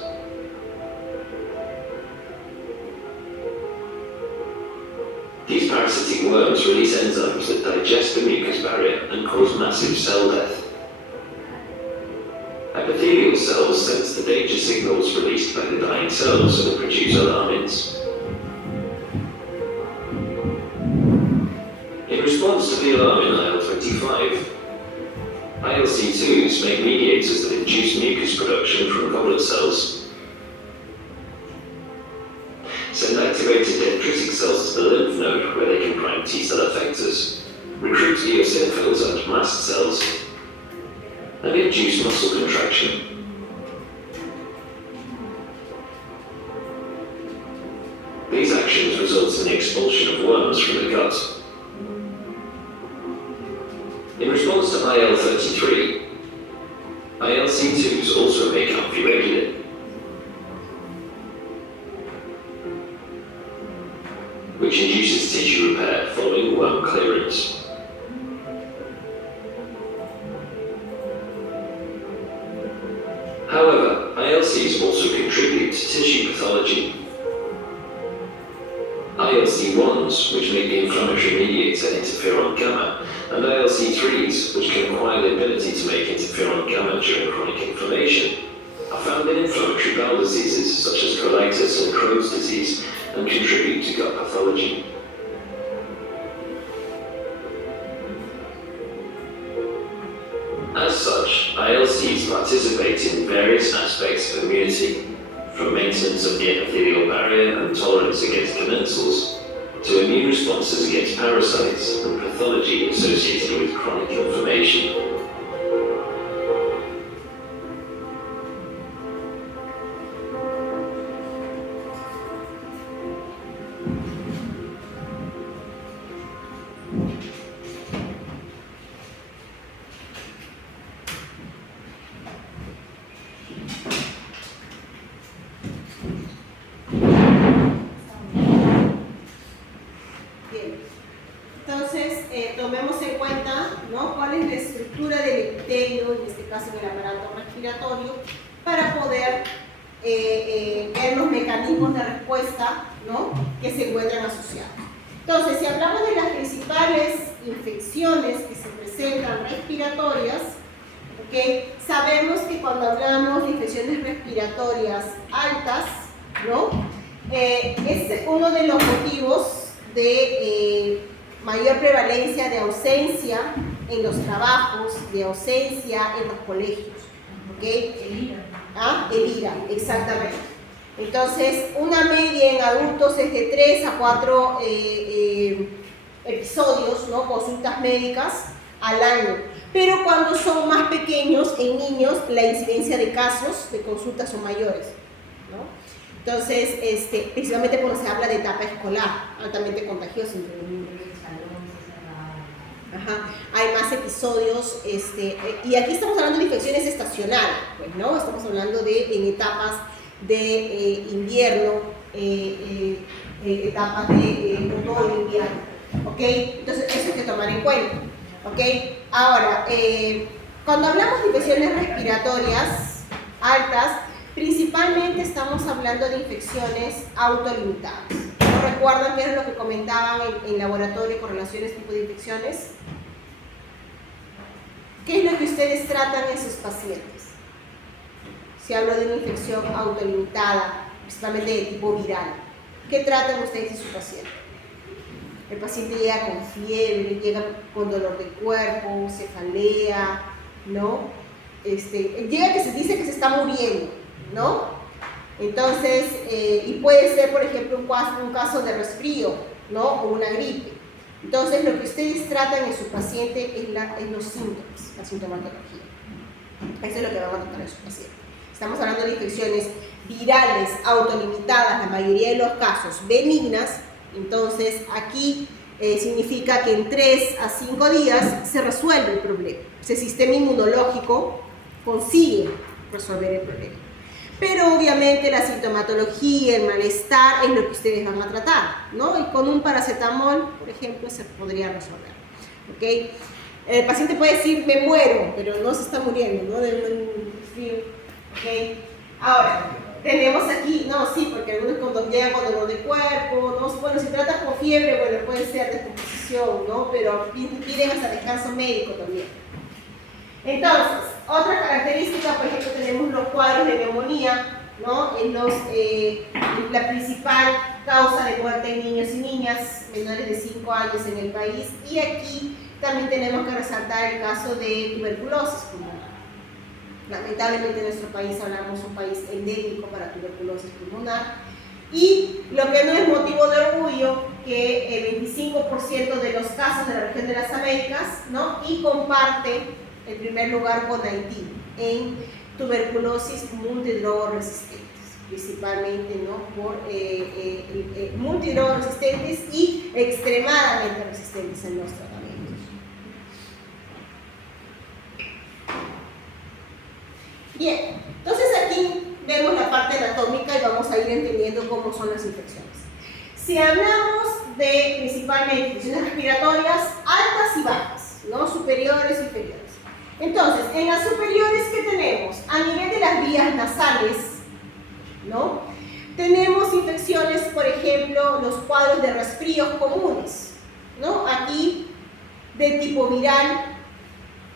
These parasitic worms release enzymes that digest the mucous barrier and cause massive cell death. Epithelial cells sense the danger signals released by the dying cells and produce alarmins. In response to the alarmin IL-25, ILC2s make mediators that induce mucus production from goblet cells. Send activated dendritic cells to the lymph node where they can prime T-cell effectors, recruit eosinophils and mast cells, and induce muscle contraction. These actions result in the expulsion of worms from the gut. In response to IL-33, ILC2s also make amphiregulin, which induces tissue repair following worm clearance. However, ILCs also contribute to tissue pathology. ILC1s, which make the inflammatory mediator interferon gamma, and ILC3s, which can acquire the ability to make interferon gamma during chronic inflammation, are found in inflammatory bowel diseases such as colitis and Crohn's disease and contribute to gut pathology. As such, ILCs participate in various aspects of immunity, from maintenance of the epithelial barrier and tolerance against commensals, to immune responses against parasites and pathology associated with chronic inflammation. Bien, entonces tomemos en cuenta, ¿no?, cuál es la estructura del epitelio, en este caso del aparato respiratorio, para poder ver los mecanismos de respuesta, ¿no?, que se encuentran asociados. Entonces, si hablamos de las principales infecciones que se presentan respiratorias, ¿okay?, sabemos que cuando hablamos de infecciones respiratorias altas, ¿no?, es uno de los motivos de mayor prevalencia de ausencia en los trabajos, de ausencia en los colegios. ¿Okay? El IRA. ¿Ah? El IRA, exactamente. Entonces, una media en adultos es de 3 a 4 episodios, ¿no?, consultas médicas al año. Pero cuando son más pequeños, en niños, la incidencia de casos de consultas son mayores, ¿no? Entonces, principalmente cuando se habla de etapa escolar, altamente contagiosa entre los niños. Ajá. Hay más episodios, y aquí estamos hablando de infecciones estacionales, pues, ¿no? Estamos hablando de en etapas de invierno, etapas de otoño, invierno, ¿ok? Entonces, eso hay que tomar en cuenta, ¿ok? Ahora, cuando hablamos de infecciones respiratorias altas, principalmente estamos hablando de infecciones autolimitadas. ¿No recuerdan qué era lo que comentaban en laboratorio con relación a este tipo de infecciones? ¿Qué es lo que ustedes tratan en sus pacientes? Si hablo de una infección autolimitada, principalmente de tipo viral, ¿qué tratan ustedes en su paciente? El paciente llega con fiebre, llega con dolor de cuerpo, cefalea, ¿no? Llega que se dice que se está muriendo, ¿no? Entonces, y puede ser, por ejemplo, un caso de resfrío, ¿no?, o una gripe. Entonces, lo que ustedes tratan en su paciente es los síntomas, la sintomatología. Eso es lo que vamos a tratar en su paciente. Estamos hablando de infecciones virales, autolimitadas, la mayoría de los casos benignas. Entonces, aquí significa que en 3 a 5 días se resuelve el problema. Ese sistema inmunológico consigue resolver el problema. Pero obviamente la sintomatología, el malestar es lo que ustedes van a tratar, ¿no? Y con un paracetamol, por ejemplo, se podría resolver, ¿ok? El paciente puede decir, me muero, pero no se está muriendo, ¿no? De un frío, ¿ok? Ahora, tenemos aquí, no, sí, porque algunos cuando llegan con dolor de cuerpo, ¿no? Bueno, si trata con fiebre, bueno, puede ser descomposición, ¿no? Pero piden hasta descanso médico también. Entonces, otra característica, por ejemplo, tenemos los cuadros de neumonía, ¿no? La principal causa de muerte en niños y niñas menores de 5 años en el país, y aquí también tenemos que resaltar el caso de tuberculosis pulmonar. Lamentablemente en nuestro país hablamos un país endémico para tuberculosis pulmonar, y lo que no es motivo de orgullo, que el 25% de los casos de la región de las Américas, ¿no?, y comparte el primer lugar con Haití en tuberculosis multidrogoresistentes, principalmente, ¿no?, por multidrogoresistentes y extremadamente resistentes en los tratamientos. Bien, entonces aquí vemos la parte anatómica y vamos a ir entendiendo cómo son las infecciones. Si hablamos de principalmente infecciones respiratorias altas y bajas, ¿no?, superiores y inferiores. Entonces, en las superiores, ¿qué tenemos? A nivel de las vías nasales, ¿no?, tenemos infecciones, por ejemplo, los cuadros de resfríos comunes, ¿no? Aquí, de tipo viral,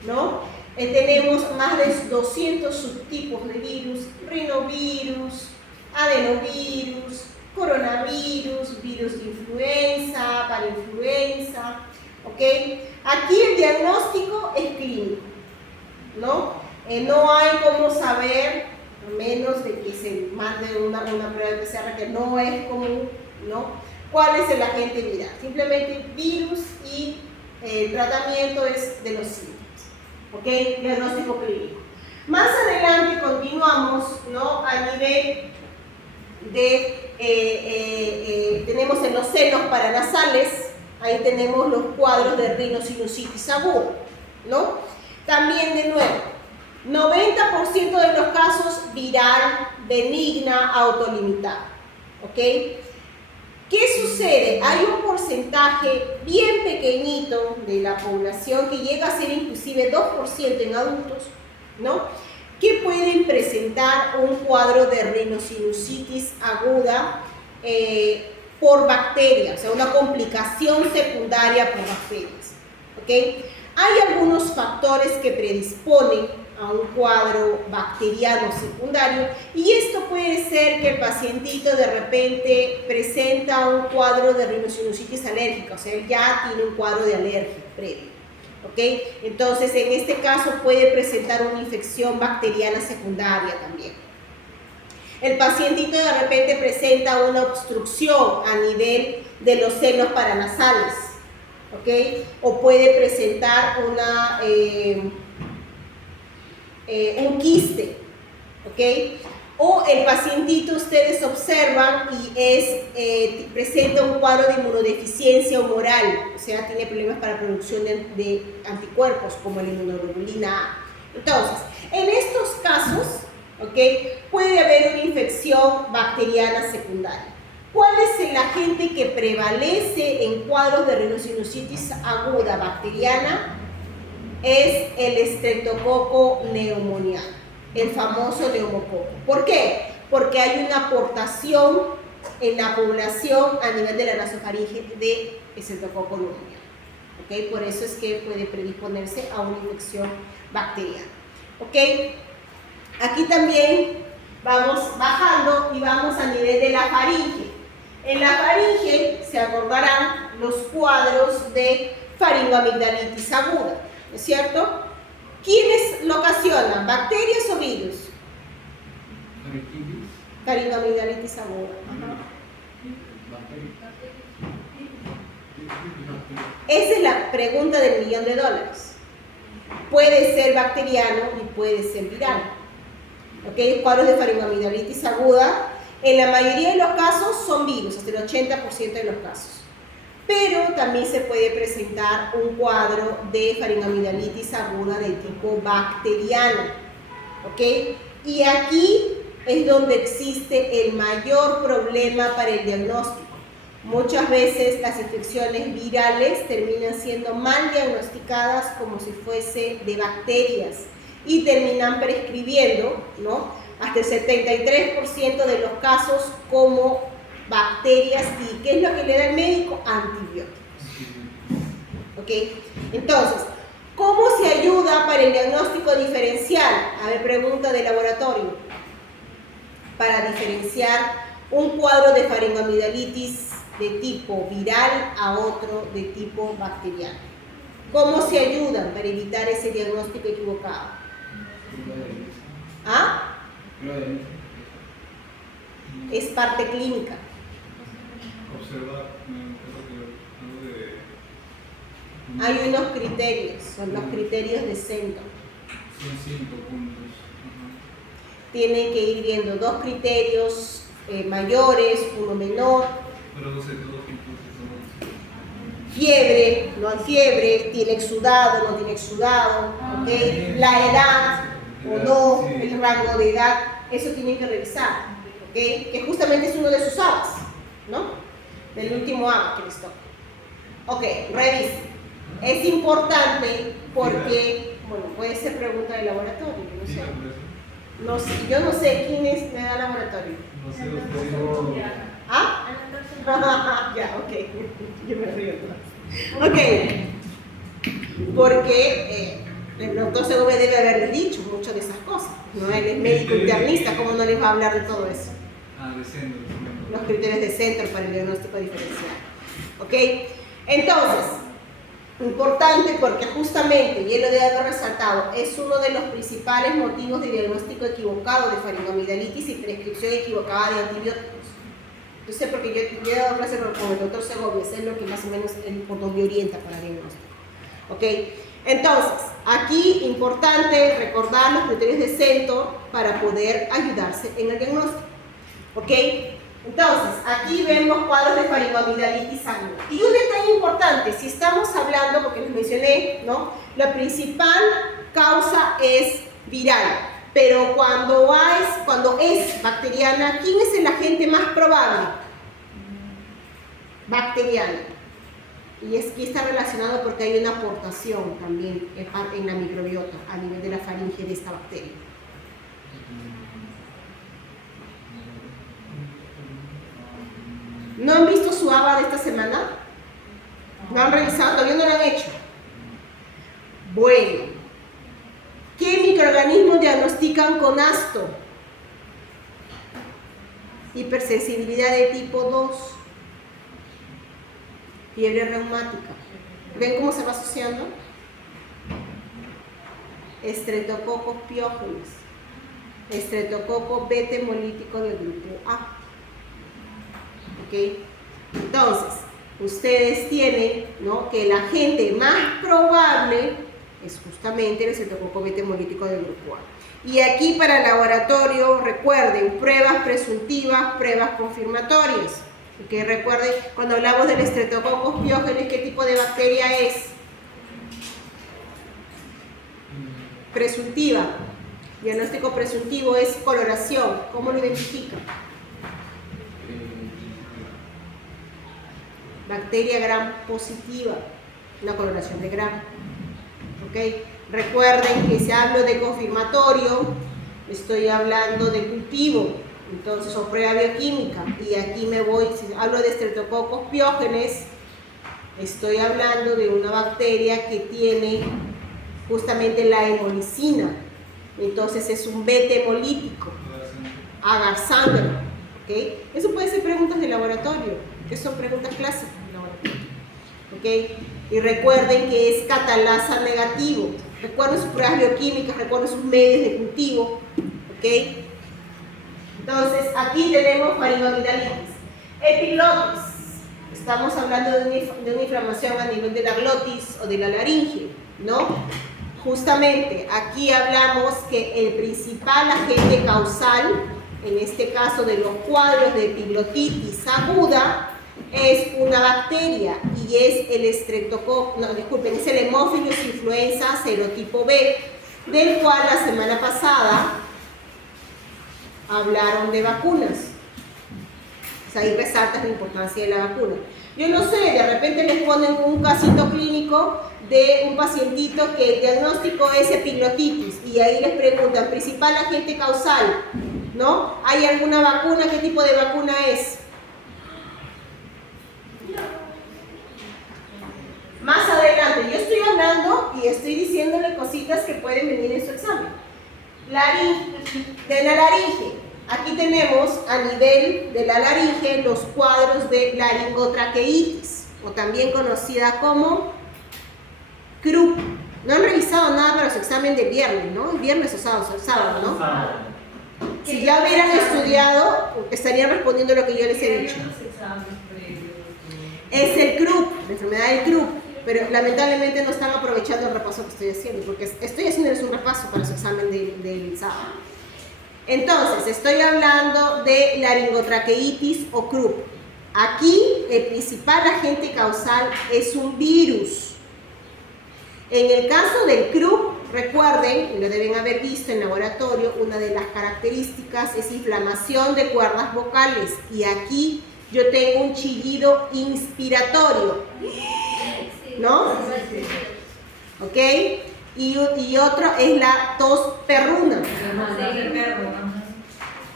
¿no? Tenemos más de 200 subtipos de virus: rinovirus, adenovirus, coronavirus, virus de influenza, parainfluenza, ¿ok? Aquí el diagnóstico es clínico, ¿no? No hay cómo saber, a menos de que se mande una prueba de PCR que no es común, ¿no? ¿Cuál es el agente viral? Simplemente virus y el tratamiento es de los síntomas, ¿ok? Diagnóstico clínico. Más adelante continuamos, ¿no? A nivel de, tenemos en los senos paranasales, ahí tenemos los cuadros de rinosinusitis aguda, ¿no? También de nuevo, 90% de los casos viral, benigna, autolimitada, ¿ok? ¿Qué sucede? Hay un porcentaje bien pequeñito de la población que llega a ser inclusive 2% en adultos, ¿no? Que pueden presentar un cuadro de rinosinusitis aguda por bacterias, o sea, una complicación secundaria por bacterias, ¿ok? Hay algunos factores que predisponen a un cuadro bacteriano secundario y esto puede ser que el pacientito de repente presenta un cuadro de rinosinusitis alérgica, o sea, él ya tiene un cuadro de alergia previo, ¿ok? Entonces, en este caso puede presentar una infección bacteriana secundaria también. El pacientito de repente presenta una obstrucción a nivel de los senos paranasales, ¿ok? O puede presentar un quiste, ¿ok? O el pacientito, ustedes observan y presenta un cuadro de inmunodeficiencia humoral, o sea, tiene problemas para producción de anticuerpos como la inmunoglobulina A. Entonces, en estos casos, ¿ok? Puede haber una infección bacteriana secundaria. ¿Cuál es el agente que prevalece en cuadros de rinosinusitis aguda bacteriana? Es el Streptococcus pneumoniae, el famoso neumococo. ¿Por qué? Porque hay una aportación en la población a nivel de la nasofaringe de Streptococcus pneumoniae, ¿ok? Por eso es que puede predisponerse a una infección bacteriana, ¿ok? Aquí también vamos bajando y vamos a nivel de la faringe. En la faringe se acordarán los cuadros de faringoamigdalitis aguda, ¿no es cierto? ¿Quiénes lo ocasionan? ¿Bacterias o virus? Faringoamigdalitis aguda. Esa es la pregunta del $1.000.000. Puede ser bacteriano y puede ser viral. ¿Ok? Cuadros de faringoamigdalitis aguda, en la mayoría de los casos son virus, hasta el 80% de los casos. Pero también se puede presentar un cuadro de faringoamigdalitis aguda de tipo bacteriano, ¿ok? Y aquí es donde existe el mayor problema para el diagnóstico. Muchas veces las infecciones virales terminan siendo mal diagnosticadas como si fuese de bacterias y terminan prescribiendo, ¿no? Hasta el 73% de los casos como bacterias. ¿Y qué es lo que le da el médico? Antibióticos. ¿Ok? Entonces, ¿cómo se ayuda para el diagnóstico diferencial? A ver, pregunta de laboratorio. Para diferenciar un cuadro de faringoamigdalitis de tipo viral a otro de tipo bacteriano. ¿Cómo se ayudan para evitar ese diagnóstico equivocado? ¿Ah? Es parte clínica. Observar, Hay unos criterios, son los criterios de Centro. Son 5 puntos. Tienen que ir viendo 2 criterios mayores, uno menor. Pero no sé, todos puntos. Fiebre, no hay fiebre, tiene exudado, no tiene exudado, ¿ok? La edad o no, el rango de edad, eso tienen que revisar, ¿ok? Que justamente es uno de sus ABAs, ¿no? Del último ABA que les toca. Ok, revisen. Es importante porque, bueno, puede ser pregunta de laboratorio, no sé. No sé, yo no sé quién es me da laboratorio. No sé, los digo. ¿Ah? Ya, ok. Yo me río más. Ok. Porque el doctor seguro debe haberle dicho mucho de esas cosas. No, él es médico internista, ¿cómo no les va a hablar de todo eso? De centro. Los criterios de Centro para el diagnóstico diferencial. ¿Ok? Entonces, Importante porque justamente, y él lo debe haber resaltado, es uno de los principales motivos de diagnóstico equivocado de faringoamigdalitis y prescripción equivocada de antibióticos. Yo sé porque yo he dado clases con el doctor Segovia, sé lo que más o menos él por donde orienta para diagnóstico. ¿Ok? Entonces, aquí importante recordar los criterios de Centor para poder ayudarse en el diagnóstico. ¿Ok? Entonces, aquí vemos cuadros de faringoamigdalitis aguda. Y un detalle importante, si estamos hablando, porque les mencioné, ¿no? La principal causa es viral, pero cuando es bacteriana, ¿quién es el agente más probable? Bacteriana. Y aquí está relacionado porque hay una aportación también en la microbiota a nivel de la faringe de esta bacteria. ¿No han visto su ABA de esta semana? ¿No han revisado? ¿Todavía no lo han hecho? Bueno, ¿qué microorganismos diagnostican con ASTO? Hipersensibilidad de tipo 2, fiebre reumática. ¿Ven cómo se va asociando? Estreptococos piógenes, estreptococo beta hemolítico del grupo A. ¿Ok? Entonces, ustedes tienen, ¿no?, que el agente más probable es justamente el estreptococo beta hemolítico del grupo A. Y aquí para el laboratorio, recuerden, pruebas presuntivas, pruebas confirmatorias. ¿Ok? Recuerden, cuando hablamos del estreptococos piógenes, ¿qué tipo de bacteria es? Presuntiva. Diagnóstico presuntivo es coloración. ¿Cómo lo identifican? Bacteria gram positiva, una coloración de gram. ¿Ok? Recuerden que si hablo de confirmatorio, estoy hablando de cultivo, entonces, o prueba bioquímica. Y aquí me voy, si hablo de estreptococos piógenes, estoy hablando de una bacteria que tiene justamente la hemolicina. Entonces, es un beta hemolítico, agar sangre. ¿Ok? Eso puede ser preguntas de laboratorio, que son preguntas clásicas de laboratorio. ¿Ok? Y recuerden que es catalasa negativo. Recuerden sus pruebas bioquímicas, recuerden sus medios de cultivo. ¿Ok? Entonces, aquí tenemos faringoamigdalitis. Epiglotis. Estamos hablando de una inflamación a nivel de la glotis o de la laringe, ¿no? Justamente, aquí hablamos que el principal agente causal, en este caso de los cuadros de epiglotitis aguda, es una bacteria y es el estreptococo, no, disculpen, es el Haemophilus influenza serotipo B, del cual la semana pasada hablaron de vacunas. O sea, ahí resaltas la importancia de la vacuna. Yo no sé, de repente les ponen un casito clínico de un pacientito que el diagnóstico es epiglotitis y ahí les preguntan, principal agente causal, ¿no? ¿Hay alguna vacuna? ¿Qué tipo de vacuna es? Más adelante, yo estoy hablando y estoy diciéndole cositas que pueden venir en su examen. De la laringe. Aquí tenemos a nivel de la laringe los cuadros de laringotraqueitis, o también conocida como Krupp. No han revisado nada para su examen de viernes, ¿no? Viernes o sábado, ¿no? Si ya hubieran estudiado, estarían respondiendo lo que yo les he dicho. Es el Krupp, la enfermedad del Krupp, pero lamentablemente no están aprovechando el repaso que estoy haciendo, porque estoy haciéndoles un repaso para su examen del sábado. Entonces, estoy hablando de laringotraqueitis o Krupp. Aquí, el principal agente causal es un virus. En el caso del Krupp, recuerden, y lo deben haber visto en laboratorio, una de las características es inflamación de cuerdas vocales. Y aquí yo tengo un chillido inspiratorio, ¿no? ¿Ok? Y otro es la tos perruna,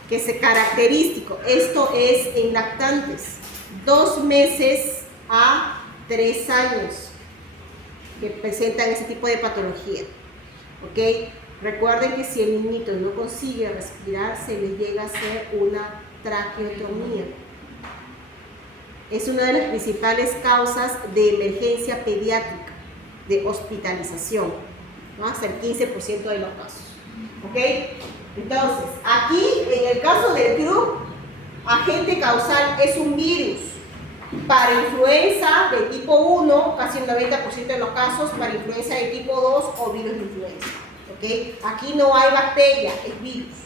que es característico. Esto es en lactantes, 2 meses a 3 años, que presentan ese tipo de patología. ¿Ok? Recuerden que si el niñito no consigue respirar, se le llega a hacer una traqueotomía. Es una de las principales causas de emergencia pediátrica. de hospitalización, ¿no? Hasta el 15% de los casos. ¿Ok? Entonces, aquí, en el caso del croup, agente causal es un virus. Para influenza de tipo 1, casi el 90% de los casos, para influenza de tipo 2 o virus de influenza. ¿Ok? Aquí no hay bacteria, es virus.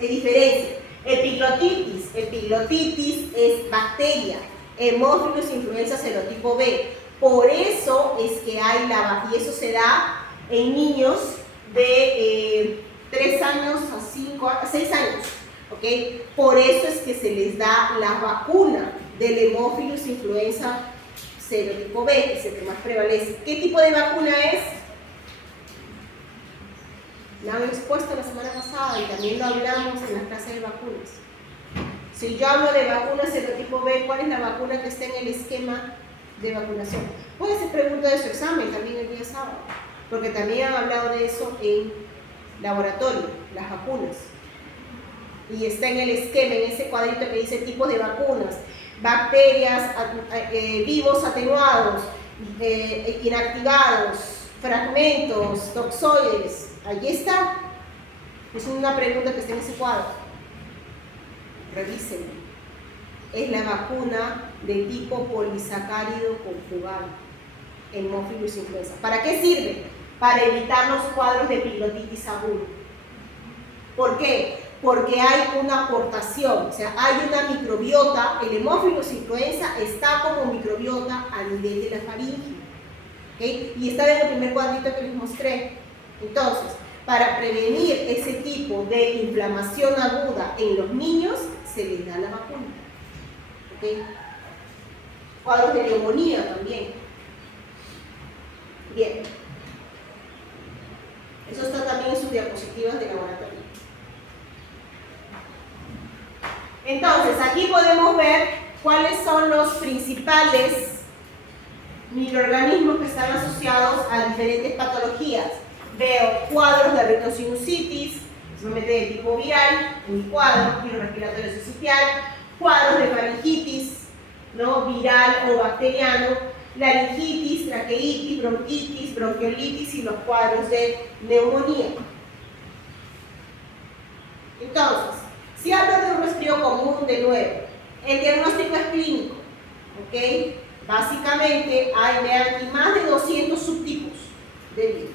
Es diferencia. Epiglotitis es bacteria. Hemófilos influenza serotipo B. Por eso es que hay y eso se da en niños de 3 años a 6 años. ¿Okay? Por eso es que se les da la vacuna del Haemophilus influenza serotipo B, que es el que más prevalece. ¿Qué tipo de vacuna es? La han expuesto la semana pasada y también lo hablamos en la clase de vacunas. Si yo hablo de vacuna serotipo B, ¿cuál es la vacuna que está en el esquema de vacunación? Puede ser pregunta de su examen también el día sábado, porque también han hablado de eso en laboratorio, las vacunas. Y está en el esquema, en ese cuadrito que dice tipos de vacunas, bacterias, vivos atenuados, inactivados, fragmentos, toxoides. Allí está. Es una pregunta que está en ese cuadro. Revísenlo. Es la vacuna de tipo polisacárido conjugado, Haemophilus influenza. ¿Para qué sirve? Para evitar los cuadros de epiglotitis aguda. ¿Por qué? Porque hay una aportación, o sea, hay una microbiota. El Haemophilus influenza está como microbiota a nivel de la faringe, ¿okay? Y está en el primer cuadrito que les mostré. Entonces, para prevenir ese tipo de inflamación aguda en los niños, se les da la vacuna, ¿okay? Cuadros de neumonía también. Bien. Eso está también en sus diapositivas de laboratorio. Entonces, aquí podemos ver cuáles son los principales microorganismos que están asociados a diferentes patologías. Veo cuadros de rhinosinusitis, solamente de tipo viral, en mi cuadro, virus respiratorio sincitial, cuadros de faringitis, ¿no? Viral o bacteriano, laringitis, traqueitis, bronquitis, bronquiolitis y los cuadros de neumonía. Entonces, si hablo de un resfrío común, de nuevo, el diagnóstico es clínico, ¿ok? Básicamente vean aquí más de 200 subtipos de virus.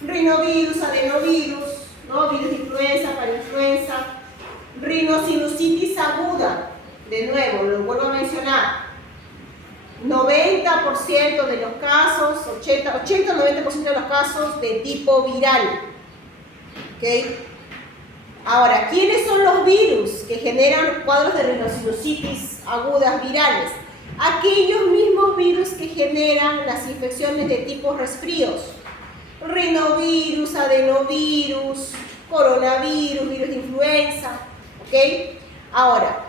Rinovirus, adenovirus, ¿no? Virus de influenza, parainfluenza, rhinosinusitis aguda, de nuevo, lo vuelvo a mencionar, 90% de los casos, 80-90% de los casos de tipo viral, ¿ok? Ahora, ¿quiénes son los virus que generan cuadros de rhinosinusitis agudas virales? Aquellos mismos virus que generan las infecciones de tipo resfríos. Rinovirus, adenovirus, coronavirus, virus de influenza, ¿ok? Ahora,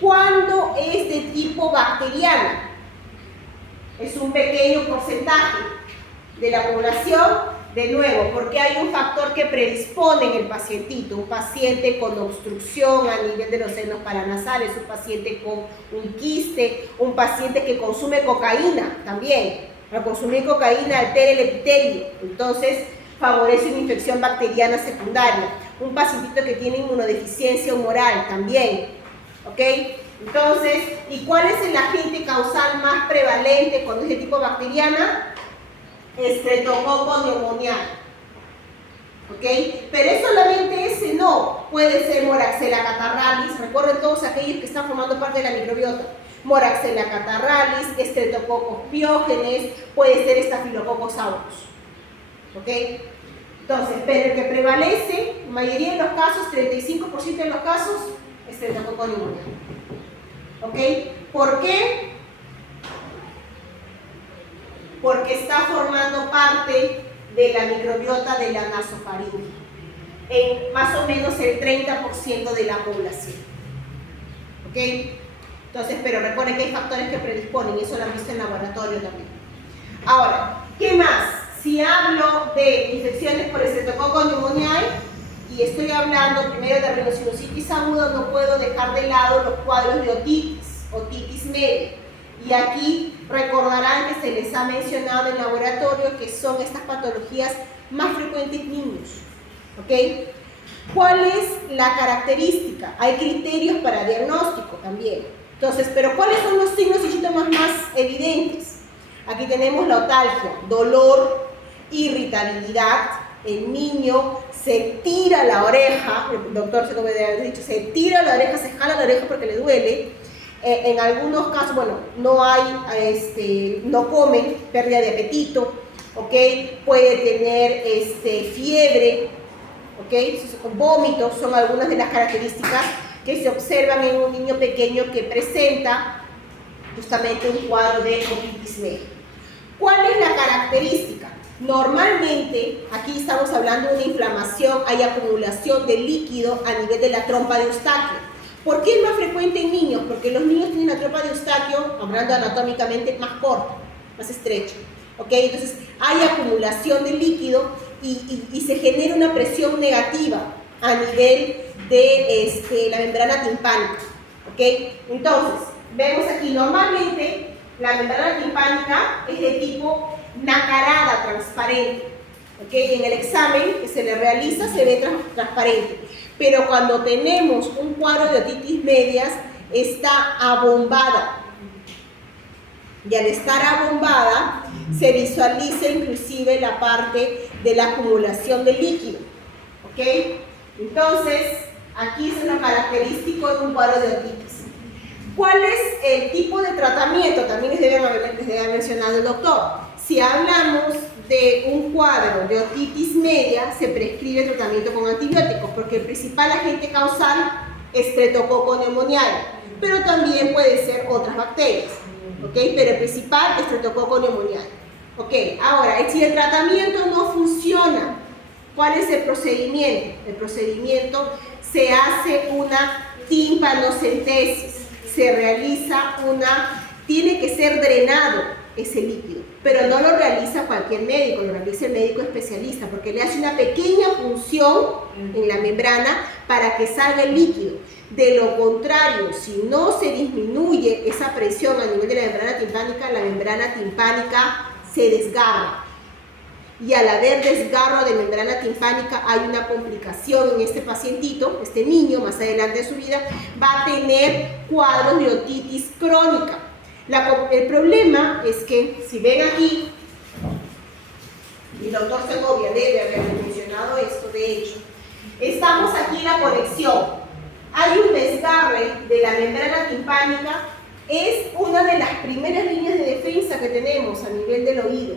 ¿cuándo es de tipo bacteriano? Es un pequeño porcentaje de la población. De nuevo, porque hay un factor que predispone en el pacientito, un paciente con obstrucción a nivel de los senos paranasales, un paciente con un quiste, un paciente que consume cocaína también. Al consumir cocaína altera el epitelio, entonces favorece una infección bacteriana secundaria. Un pacientito que tiene inmunodeficiencia humoral también, ¿ok? Entonces, ¿y cuál es el agente causal más prevalente cuando es de tipo bacteriana? Streptococcus pneumoniae, ¿ok? Pero es solamente ese, no. Puede ser Moraxella catarrhalis, recuerden todos aquellos que están formando parte de la microbiota. Moraxella catarrhalis, Streptococcus pyogenes, puede ser Staphylococcus aureus, ¿ok? Entonces, pero el que prevalece, en la mayoría de los casos, 35% de los casos, Streptococcus pneumoniae, ¿ok? ¿Por qué? Porque está formando parte de la microbiota de la nasofaringe, en más o menos el 30% de la población, ¿ok? Entonces, pero recuerden que hay factores que predisponen, y eso lo han visto en laboratorio también. Ahora, ¿qué más? Si hablo de infecciones por Streptococcus pneumoniae, y estoy hablando primero de rhinosinusitis aguda, no puedo dejar de lado los cuadros de otitis media. Y aquí recordarán que se les ha mencionado en laboratorio que son estas patologías más frecuentes en niños. ¿Ok? ¿Cuál es la característica? Hay criterios para diagnóstico también. Entonces, pero ¿cuáles son los signos y síntomas más evidentes? Aquí tenemos la otalgia, dolor, irritabilidad. El niño se tira la oreja, el doctor se ha dicho, se tira la oreja, se jala la oreja porque le duele. En algunos casos, bueno, no hay, no comen, pérdida de apetito, ¿ok? Puede tener fiebre, ¿ok? Vómitos son algunas de las características que se observan en un niño pequeño que presenta justamente un cuadro de otitis media. ¿Cuál es la característica? Normalmente, aquí estamos hablando de una inflamación, hay acumulación de líquido a nivel de la trompa de Eustaquio. ¿Por qué es más frecuente en niños? Porque los niños tienen la trompa de Eustaquio, hablando anatómicamente, más corta, más estrecha. ¿Ok? Entonces, hay acumulación de líquido y se genera una presión negativa a nivel de la membrana timpánica. ¿Ok? Entonces, vemos aquí, normalmente, la membrana timpánica es de tipo nacarada, transparente. ¿Okay? En el examen que se le realiza se ve transparente, pero cuando tenemos un cuadro de otitis medias está abombada, y al estar abombada se visualiza inclusive la parte de la acumulación de líquido. ¿Ok? Entonces aquí es lo característico de un cuadro de otitis. ¿Cuál es el tipo de tratamiento? También les debe haber mencionado el doctor. Si hablamos de un cuadro de otitis media, se prescribe tratamiento con antibióticos, porque el principal agente causal es Streptococcus pneumoniae, pero también puede ser otras bacterias, ¿ok? Pero el principal es Streptococcus pneumoniae, ¿ok? Ahora, si el tratamiento no funciona, ¿cuál es el procedimiento? El procedimiento se hace una timpanocentesis, se realiza tiene que ser drenado ese líquido, pero no lo realiza cualquier médico, lo realiza el médico especialista, porque le hace una pequeña punción en la membrana para que salga el líquido. De lo contrario, si no se disminuye esa presión a nivel de la membrana timpánica se desgarra. Y al haber desgarro de membrana timpánica hay una complicación en este pacientito, este niño, más adelante en su vida, va a tener cuadros de otitis crónica. El problema es que, si ven aquí, el doctor Segovia debe haber mencionado esto, de hecho, estamos aquí en la conexión. Hay un desgarre de la membrana timpánica, es una de las primeras líneas de defensa que tenemos a nivel del oído.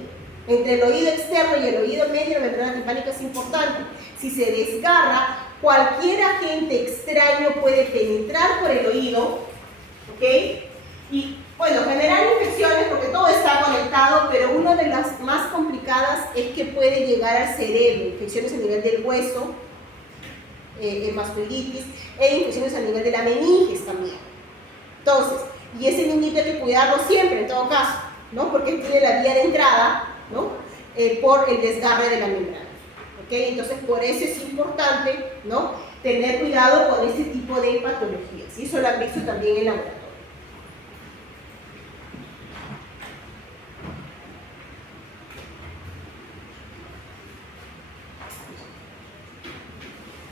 Entre el oído externo y el oído medio, la membrana timpánica es importante. Si se desgarra, cualquier agente extraño puede penetrar por el oído, ¿ok? Y bueno, generar infecciones porque todo está conectado, pero una de las más complicadas es que puede llegar al cerebro, infecciones a nivel del hueso, mastoiditis, e infecciones a nivel de la meninges también. Entonces, y ese niñito hay que cuidarlo siempre, en todo caso, ¿no? Porque tiene la vía de entrada, ¿no? Por el desgarre de la membrana. ¿Ok? Entonces, por eso es importante, ¿no? Tener cuidado con este tipo de patologías. Y eso lo han visto también en laboratorio.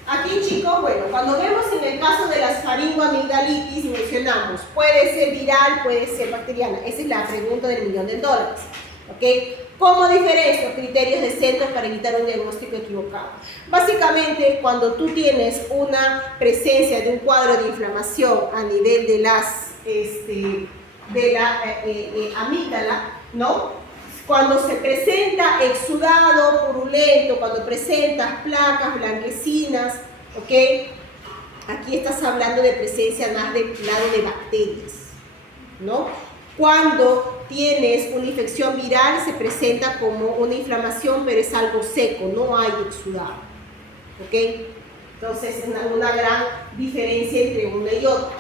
Aquí, chicos, bueno, cuando vemos en el caso de las faringoamigdalitis, mencionamos, puede ser viral, puede ser bacteriana. Esa es la pregunta del $1.000.000. ¿Ok? ¿Cómo diferencio criterios de centros para evitar un diagnóstico equivocado? Básicamente, cuando tú tienes una presencia de un cuadro de inflamación a nivel de la amígdala, ¿no? Cuando se presenta exudado purulento, cuando presentas placas blanquecinas, ¿ok? Aquí estás hablando de presencia más del lado de bacterias, ¿no? Cuando tienes una infección viral se presenta como una inflamación, pero es algo seco, no hay exudado, ¿ok? Entonces es una gran diferencia entre una y otra,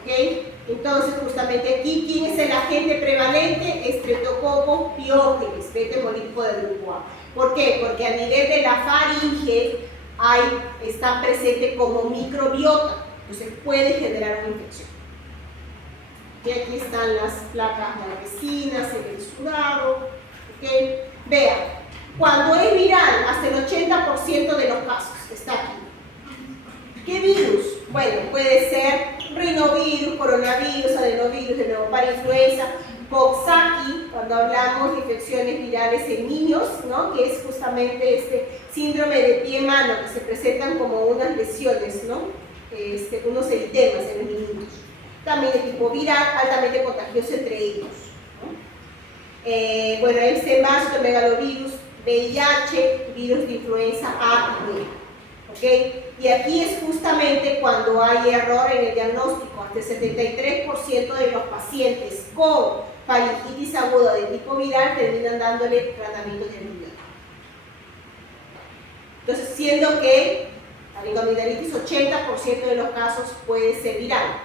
¿ok? Entonces, justamente aquí, ¿quién es el agente prevalente? Streptococcus pyogenes, beta hemolítico de grupo A. ¿Por qué? Porque a nivel de la faringe está presente como microbiota, entonces puede generar una infección. Y aquí están las placas blanquecinas, el exudado. ¿Okay? Vean, cuando es viral, hasta el 80% de los casos está aquí. ¿Qué virus? Bueno, puede ser rinovirus, coronavirus, adenovirus, de nuevo para influenza, Coxsackie, cuando hablamos de infecciones virales en niños, ¿no? Que es justamente este síndrome de pie-mano, que se presentan como unas lesiones, ¿no? Unos eritemas en los niños. También de tipo viral, altamente contagioso entre ellos, ¿no? Bueno, Epstein-Barr, megalovirus, VIH, virus de influenza A y B. ¿Okay? Y aquí es justamente cuando hay error en el diagnóstico. Hasta el 73% de los pacientes con faringitis aguda de tipo viral terminan dándole tratamientos de antibióticos. Entonces, siendo que faringoamigdalitis 80% de los casos puede ser viral.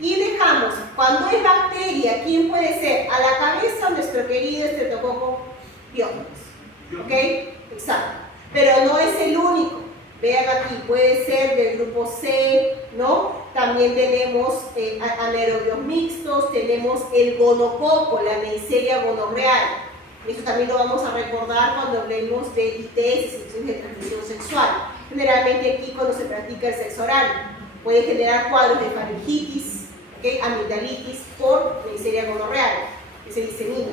Y dejamos, cuando es bacteria, ¿quién puede ser? A la cabeza nuestro querido estreptococo biógenes. ¿Ok? Exacto. Pero no es el único. Vean aquí, puede ser del grupo C, ¿no? También tenemos anaerobios mixtos, tenemos el gonococo, la Neisseria gonorreal. Eso también lo vamos a recordar cuando hablemos de ITS, infecciones de transmisión sexual. Generalmente aquí cuando se practica el sexo oral, puede generar cuadros de faringitis, ¿okay? Amigdalitis por Neisseria gonorreal, que se disemina.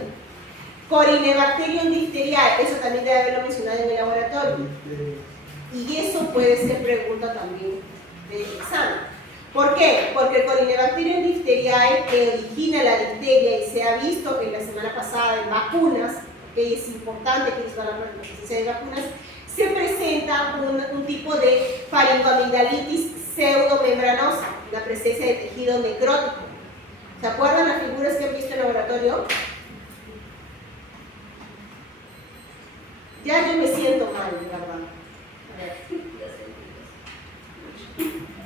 Corynebacterium diphtheriae, eso también debe haberlo mencionado en el laboratorio. Y eso puede ser pregunta también del examen. ¿Por qué? Porque el Corynebacterium diphtheriae, que origina la difteria y se ha visto en la semana pasada en vacunas, que es importante que les hagan la presencia de vacunas, se presenta un tipo de faringoamigdalitis pseudomembranosa, la presencia de tejido necrótico. ¿Se acuerdan las figuras que han visto en el laboratorio? Ya yo me siento mal, de verdad.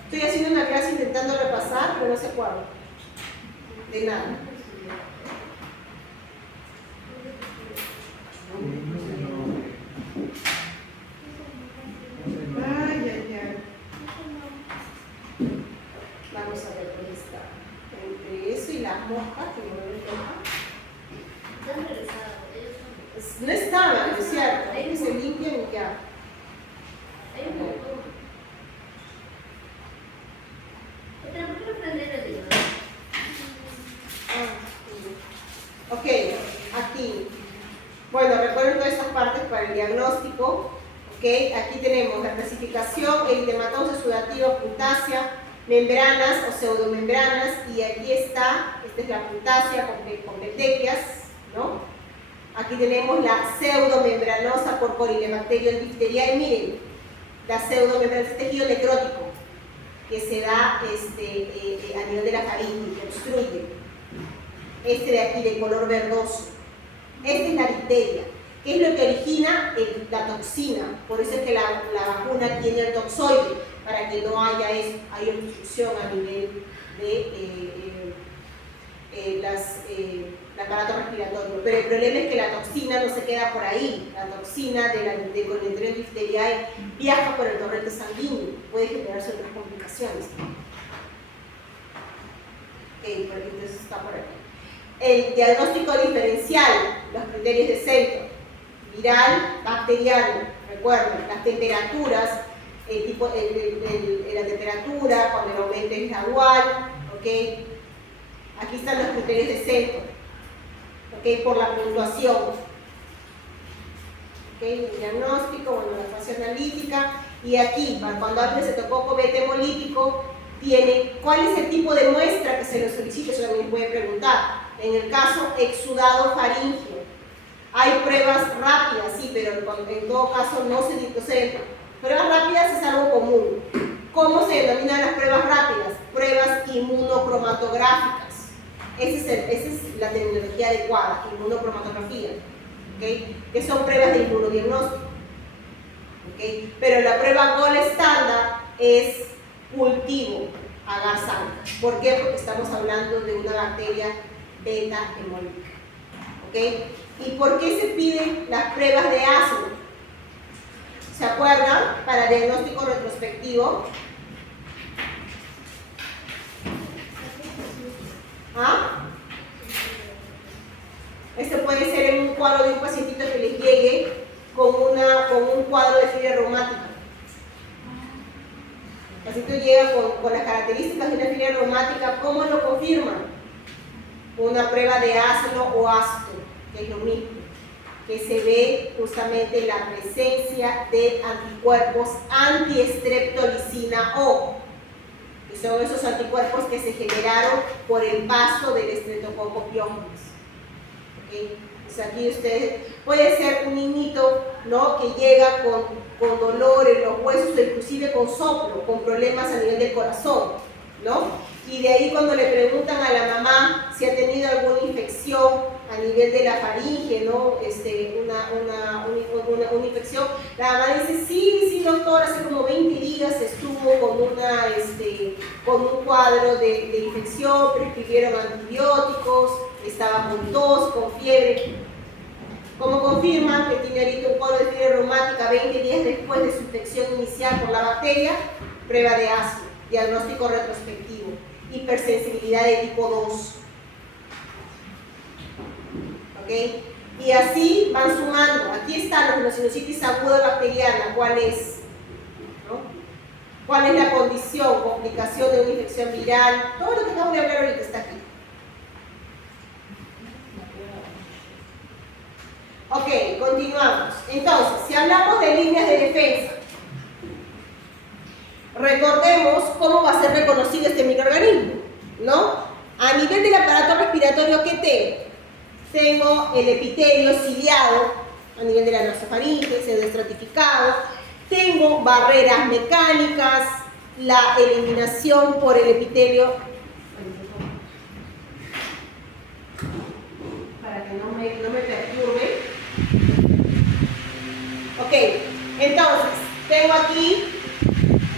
Estoy haciendo una clase intentando repasar, pero no se acuerda de nada. Ay, ay, ay. Vamos a ver dónde está. Entre eso y las moscas, que no me tocan. No estaban, es cierto. Que se limpian y ya. Ok, aquí. Bueno, recuerden todas estas partes para el diagnóstico. Ok, aquí tenemos la clasificación, eritematosa, exudativa, puntácea, membranas o pseudomembranas, y aquí está, esta es la puntácea con petequias, ¿no? Aquí tenemos la pseudomembranosa por Corynebacterium diphtheriae, y miren, la pseudomembrana es tejido necrótico que se da a nivel de la faringe, que obstruye. Este de aquí, de color verdoso. Esta es la difteria, que es lo que origina la toxina. Por eso es que la vacuna tiene el toxoide, para que no haya obstrucción a nivel de el aparato respiratorio. Pero el problema es que la toxina no se queda por ahí. La toxina de Corynebacterium diphtheriae viaja por el torrente sanguíneo, puede generarse otras complicaciones. Entonces está por aquí. El diagnóstico diferencial, los criterios de centro: viral, bacteriano. Recuerden, las temperaturas, la temperatura, cuando el aumento es gradual, ¿okay? Aquí están los criterios de centro, ¿okay? Por la puntuación, ¿okay? El diagnóstico, bueno, la fase analítica, y aquí, cuando hablo de cetococo beta hemolítico, tiene cuál es el tipo de muestra que se nos solicita, eso también puede preguntar. En el caso exudado faríngeo, hay pruebas rápidas, sí, pero en todo caso no se dicen. Pruebas rápidas es algo común. ¿Cómo se denominan las pruebas rápidas? Pruebas inmunocromatográficas. Esa es la terminología adecuada, inmunocromatografía, ¿okay? Que son pruebas de inmunodiagnóstico, ¿okay? Pero la prueba gold estándar es cultivo agar sangre. ¿Por qué? Porque estamos hablando de una bacteria beta hemolítica, ¿okay? ¿Y por qué se piden las pruebas de ácido? ¿Se acuerdan? Para diagnóstico retrospectivo. ¿Ah? Este puede ser en un cuadro de un pacientito que les llegue con un cuadro de fiebre reumática. El paciente llega con las características de una fiebre reumática. ¿Cómo lo confirman? Una prueba de ácido o ácido, que es lo mismo, que se ve justamente la presencia de anticuerpos antiestreptolicina O, que son esos anticuerpos que se generaron por el paso del Streptococcus pyogenes. ¿Okay? O sea, aquí usted puede ser un niñito, ¿no?, que llega con dolor en los huesos o inclusive con soplo, con problemas a nivel del corazón, ¿no? Y de ahí cuando le preguntan a la mamá si ha tenido alguna infección a nivel de la faringe, ¿no? Una infección, la mamá dice, sí doctor, hace como 20 días estuvo con un cuadro de infección, prescribieron antibióticos, estaba con tos, con fiebre. Como confirman que tiene ahorita un cuadro de fiebre reumática 20 días después de su infección inicial por la bacteria, prueba de ácido, diagnóstico retrospectivo, hipersensibilidad de tipo 2. ¿Okay? Y así van sumando. Aquí está la sinusitis aguda bacteriana, ¿cuál es? ¿No? ¿Cuál es la condición, complicación de una infección viral? Todo lo que acabo de hablar ahorita está aquí. Ok, continuamos. Entonces, si hablamos de líneas de defensa, recordemos cómo va a ser reconocido este microorganismo, ¿no? A nivel del aparato respiratorio, ¿qué tengo? Tengo el epitelio ciliado, a nivel de la nasofaringe, pseudoestratificado. Tengo barreras mecánicas, la eliminación por el epitelio, para que no me perturbe. Ok, entonces, tengo aquí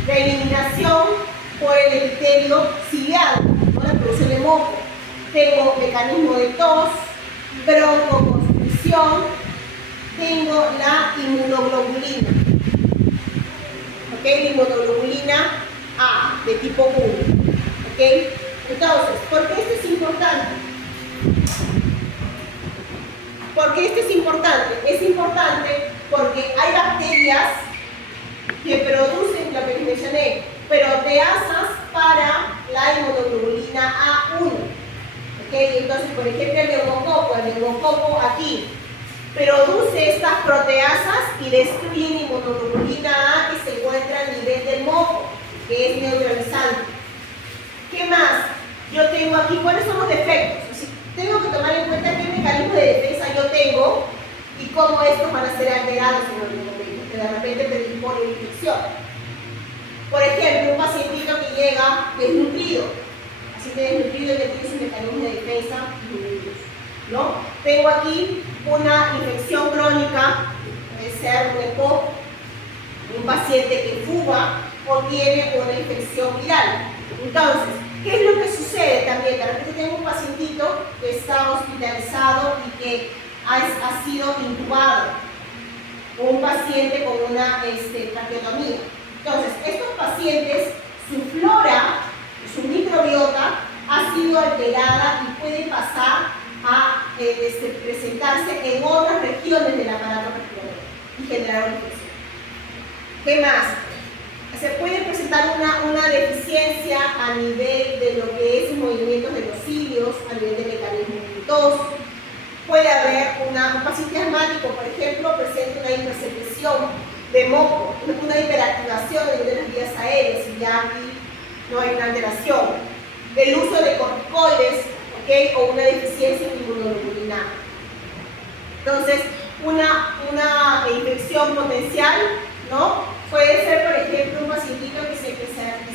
la eliminación por el epitelio ciliado, ¿no?, la producción de moco. Tengo mecanismo de tos, broncoconstricción, tengo la inmunoglobulina. ¿Ok? La inmunoglobulina A, de tipo 1. ¿Ok? Entonces, ¿por qué esto es importante? ¿Por qué esto es importante? Es importante porque hay bacterias que producen, lo que les mencioné, proteasas para la inmunoglobulina A1. ¿Okay? Entonces, por ejemplo, el neumococo aquí produce estas proteasas y destruye la inmunoglobulina A que se encuentra a nivel del moco, que es neutralizante. ¿Qué más? Yo tengo aquí, ¿cuáles son los defectos? Tengo que tomar en cuenta qué mecanismo de defensa yo tengo y cómo estos van a ser alterados en algún momento, que de repente predispone infección. Por ejemplo, un pacientito que llega desnutrido, paciente desnutrido que tiene su mecanismo de defensa disminuidos, ¿no? Tengo aquí una infección crónica, puede ser un EPOC, un paciente que fuga o tiene una infección viral. Entonces, ¿qué es lo que sucede también? De repente tengo un pacientito que está hospitalizado y que ha sido intubado, o un paciente con una traqueotomía. Entonces, estos pacientes, su flora, su microbiota ha sido alterada y puede pasar a presentarse en otras regiones del aparato respiratorio y generar una infección. ¿Qué más? Se puede presentar una deficiencia a nivel de lo que es movimientos de los cilios, a nivel de mecanismo de tos. Puede haber un paciente asmático, por ejemplo, presenta una hipersecreción de moco, una hiperactivación de las vías aéreas y ya aquí no hay una alteración. El uso de corticoides, ¿okay?, o una deficiencia inmunoglobulina. Entonces, una infección potencial, ¿no? Puede ser, por ejemplo, un pacientito que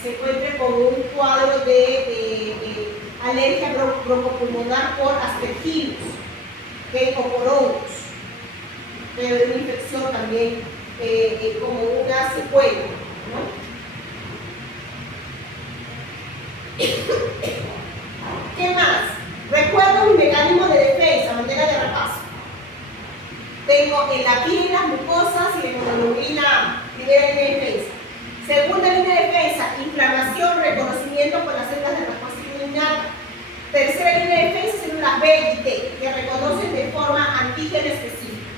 se encuentre con un cuadro de alergia broncopulmonar por aspergillus, ¿okay?, o por hongos, pero de una infección también como una secuela, ¿no? ¿Qué más? Recuerdo mi mecanismo de defensa, manera de repaso. Tengo en la piel, las mucosas y la inmunoglobulina A, primera línea de defensa. Segunda línea de defensa, inflamación, reconocimiento por las células de respuesta inmunitaria. Tercera línea de defensa son las B y T, que reconocen de forma antígeno específica.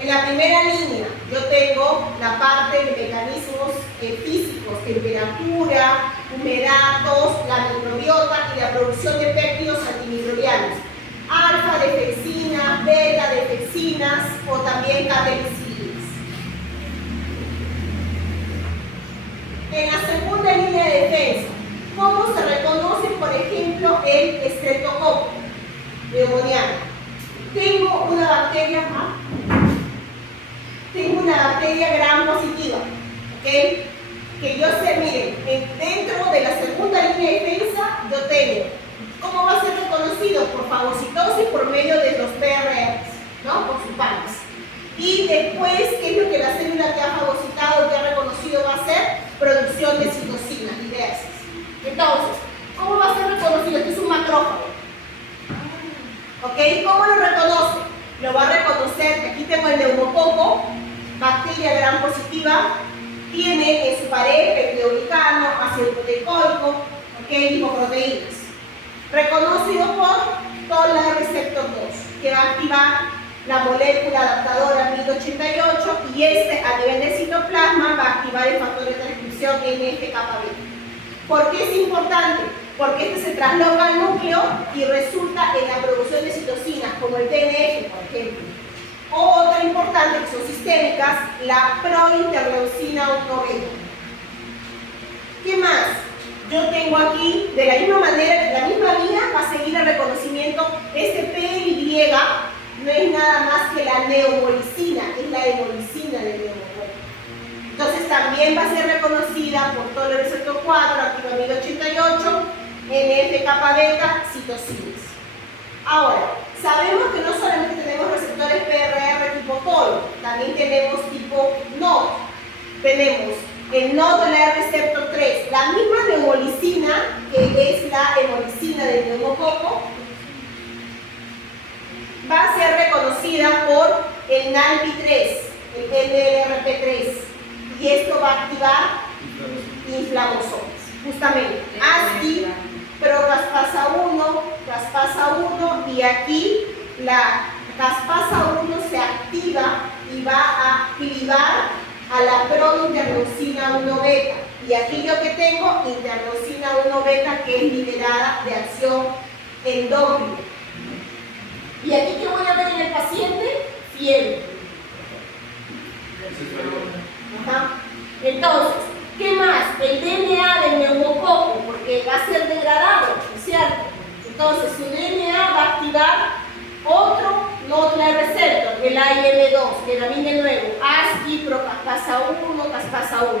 En la primera línea yo tengo la parte de mecanismos físicos, temperatura, humedad, tos, la microbiota y la producción de péptidos antimicrobianos. Alfa defensinas, beta defensinas o también catequicinas. En la segunda línea de defensa, ¿cómo se reconoce, por ejemplo, el estreptococo neumoniano? Tengo una bacteria gram positiva, ¿ok? Que yo sé, miren, dentro de la segunda línea de defensa yo tengo, ¿cómo va a ser reconocido? Por fagocitosis por medio de los PRRs, ¿no? Por sus pares. Y después, ¿qué es lo que la célula que ha fagocitado, que ha reconocido va a hacer? Producción de citocinas diversas. Entonces, ¿cómo va a ser reconocido? Este es un macrófago. ¿Ok? ¿Cómo lo reconoce? Lo va a reconocer, aquí tengo el neumococo, bacteria gram positiva, tiene en su pared peptidoglicano, ácido proteico, ¿ok? Lipoproteínas. Reconocido por toll-like receptor 2, que va a activar la molécula adaptadora 1088 y a nivel de citoplasma va a activar el factor de transcripción NF-κB. ¿Por qué es importante? Porque este se trasloca al núcleo y resulta en la producción de citocinas, como el TNF, por ejemplo. O otra importante, que son sistémicas, la prointerleucina 1-beta. ¿Qué más? Yo tengo aquí, de la misma manera, la misma vía va a seguir el reconocimiento. Este PY no es nada más que la neumolicina, es la hemolicina del neumococo. Entonces también va a ser reconocida por todo el receptor 4, activa 1088, NF-κB, citocinas. Ahora, sabemos que no solamente tenemos receptores PRR tipo TOL, también tenemos tipo NOD. Tenemos el NOD-like receptor 3, la misma neumolicina, que es la hemolicina del neumococo, va a ser reconocida por el NALPI3, el NLRP3, y esto va a activar inflammasomes, justamente. ASCII, procaspasa 1, caspasa 1, y aquí la caspasa 1 se activa y va a clivar a la prointerleucina 1-beta. Y aquí yo que tengo interleucina 1-beta, que es liberada de acción endócrina. Y aquí que voy a ver en el paciente, fiebre. Ajá. Entonces, ¿qué más? El DNA del neumococo, porque va a ser degradado, ¿no es cierto? Entonces, su DNA va a activar otro NOD-like receptor, el AIM2, que también de nuevo, ASCII, procaspasa 1, caspasa 1.